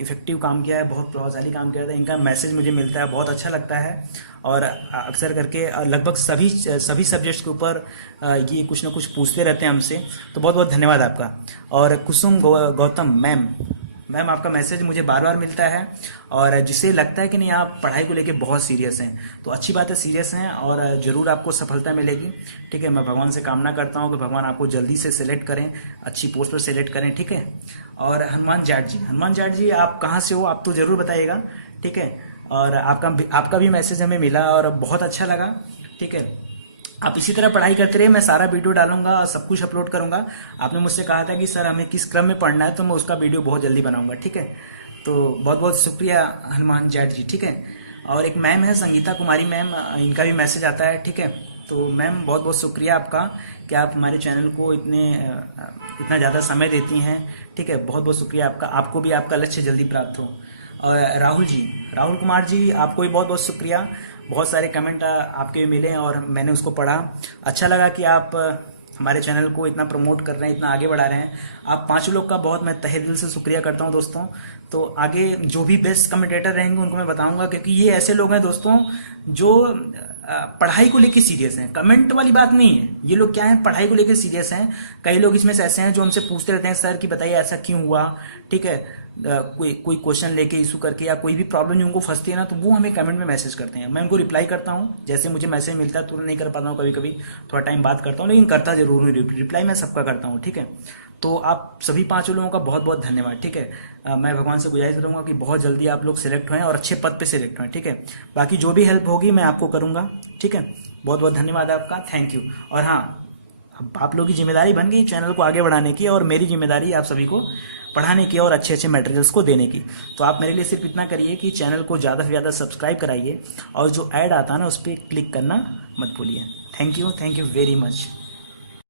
इफेक्टिव काम किया है, बहुत प्रभावशाली काम किया था। इनका मैसेज मुझे मिलता है, बहुत अच्छा लगता है। और अक्सर करके लगभग सभी सब्जेक्ट्स के ऊपर ये कुछ ना कुछ पूछते रहते हैं हमसे, तो बहुत बहुत धन्यवाद आपका। और कुसुम गौतम मैम आपका मैसेज मुझे बार बार मिलता है, और जिससे लगता है कि नहीं आप पढ़ाई को लेके बहुत सीरियस हैं। तो अच्छी बात है, सीरियस हैं, और ज़रूर आपको सफलता मिलेगी, ठीक है। मैं भगवान से कामना करता हूँ कि भगवान आपको जल्दी से सिलेक्ट करें, अच्छी पोस्ट पर सिलेक्ट करें, ठीक है। और हनुमान जाट जी आप कहाँ से हो, आप तो ज़रूर बताइएगा, ठीक है। और आपका भी मैसेज हमें मिला और बहुत अच्छा लगा, ठीक है। आप इसी तरह पढ़ाई करते रहिए, मैं सारा वीडियो डालूंगा और सब कुछ अपलोड करूंगा। आपने मुझसे कहा था कि सर हमें किस क्रम में पढ़ना है, तो मैं उसका वीडियो बहुत जल्दी बनाऊंगा, ठीक है। तो बहुत बहुत शुक्रिया हनुमान जाट जी, ठीक है। और एक मैम है संगीता कुमारी मैम, इनका भी मैसेज आता है, ठीक है। तो मैम बहुत बहुत शुक्रिया आपका कि आप हमारे चैनल को इतना ज़्यादा समय देती हैं, ठीक है। बहुत बहुत शुक्रिया आपका, आपको भी आपका लक्ष्य जल्दी प्राप्त हो। और राहुल कुमार जी, आपको भी बहुत बहुत शुक्रिया। बहुत सारे कमेंट आपके मिले और मैंने उसको पढ़ा, अच्छा लगा कि आप हमारे चैनल को इतना प्रमोट कर रहे हैं, इतना आगे बढ़ा रहे हैं। आप 5 लोग का बहुत मैं तहे दिल से शुक्रिया करता हूं दोस्तों। तो आगे जो भी बेस्ट कमेंटेटर रहेंगे उनको मैं बताऊंगा, क्योंकि ये ऐसे लोग हैं दोस्तों जो पढ़ाई को लेकर सीरियस हैं, कमेंट वाली बात नहीं है। ये लोग क्या है, पढ़ाई को लेकर सीरियस हैं। कई लोग इसमें से ऐसे हैं जो हमसे पूछते रहते हैं, सर कि बताइए ऐसा क्यों हुआ, ठीक है। कोई क्वेश्चन लेके इशू करके, या कोई भी प्रॉब्लम जो उनको फंसती है ना, तो वो हमें कमेंट में मैसेज करते हैं। मैं उनको रिप्लाई करता हूँ, जैसे मुझे मैसेज मिलता है तुरंत नहीं कर पाता हूँ, कभी कभी थोड़ा टाइम बात करता हूँ, लेकिन करता जरूर हूँ, रिप्लाई मैं सबका करता हूँ, ठीक है। तो आप सभी 5 लोगों का बहुत बहुत धन्यवाद, ठीक है। मैं भगवान से गुजारिश करूंगा कि बहुत जल्दी आप लोग सिलेक्ट हों और अच्छे पद पे सिलेक्ट हों, ठीक है। बाकी जो भी हेल्प होगी मैं आपको करूंगा, ठीक है। बहुत बहुत धन्यवाद आपका, थैंक यू। और हाँ, अब आप लोगों की जिम्मेदारी बन गई चैनल को आगे बढ़ाने की, और मेरी जिम्मेदारी आप सभी को पढ़ाने की और अच्छे अच्छे मटेरियल्स को देने की। तो आप मेरे लिए सिर्फ इतना करिए कि चैनल को ज़्यादा से ज़्यादा सब्सक्राइब कराइए, और जो ऐड आता है ना उस पर क्लिक करना मत भूलिए। Thank you very much.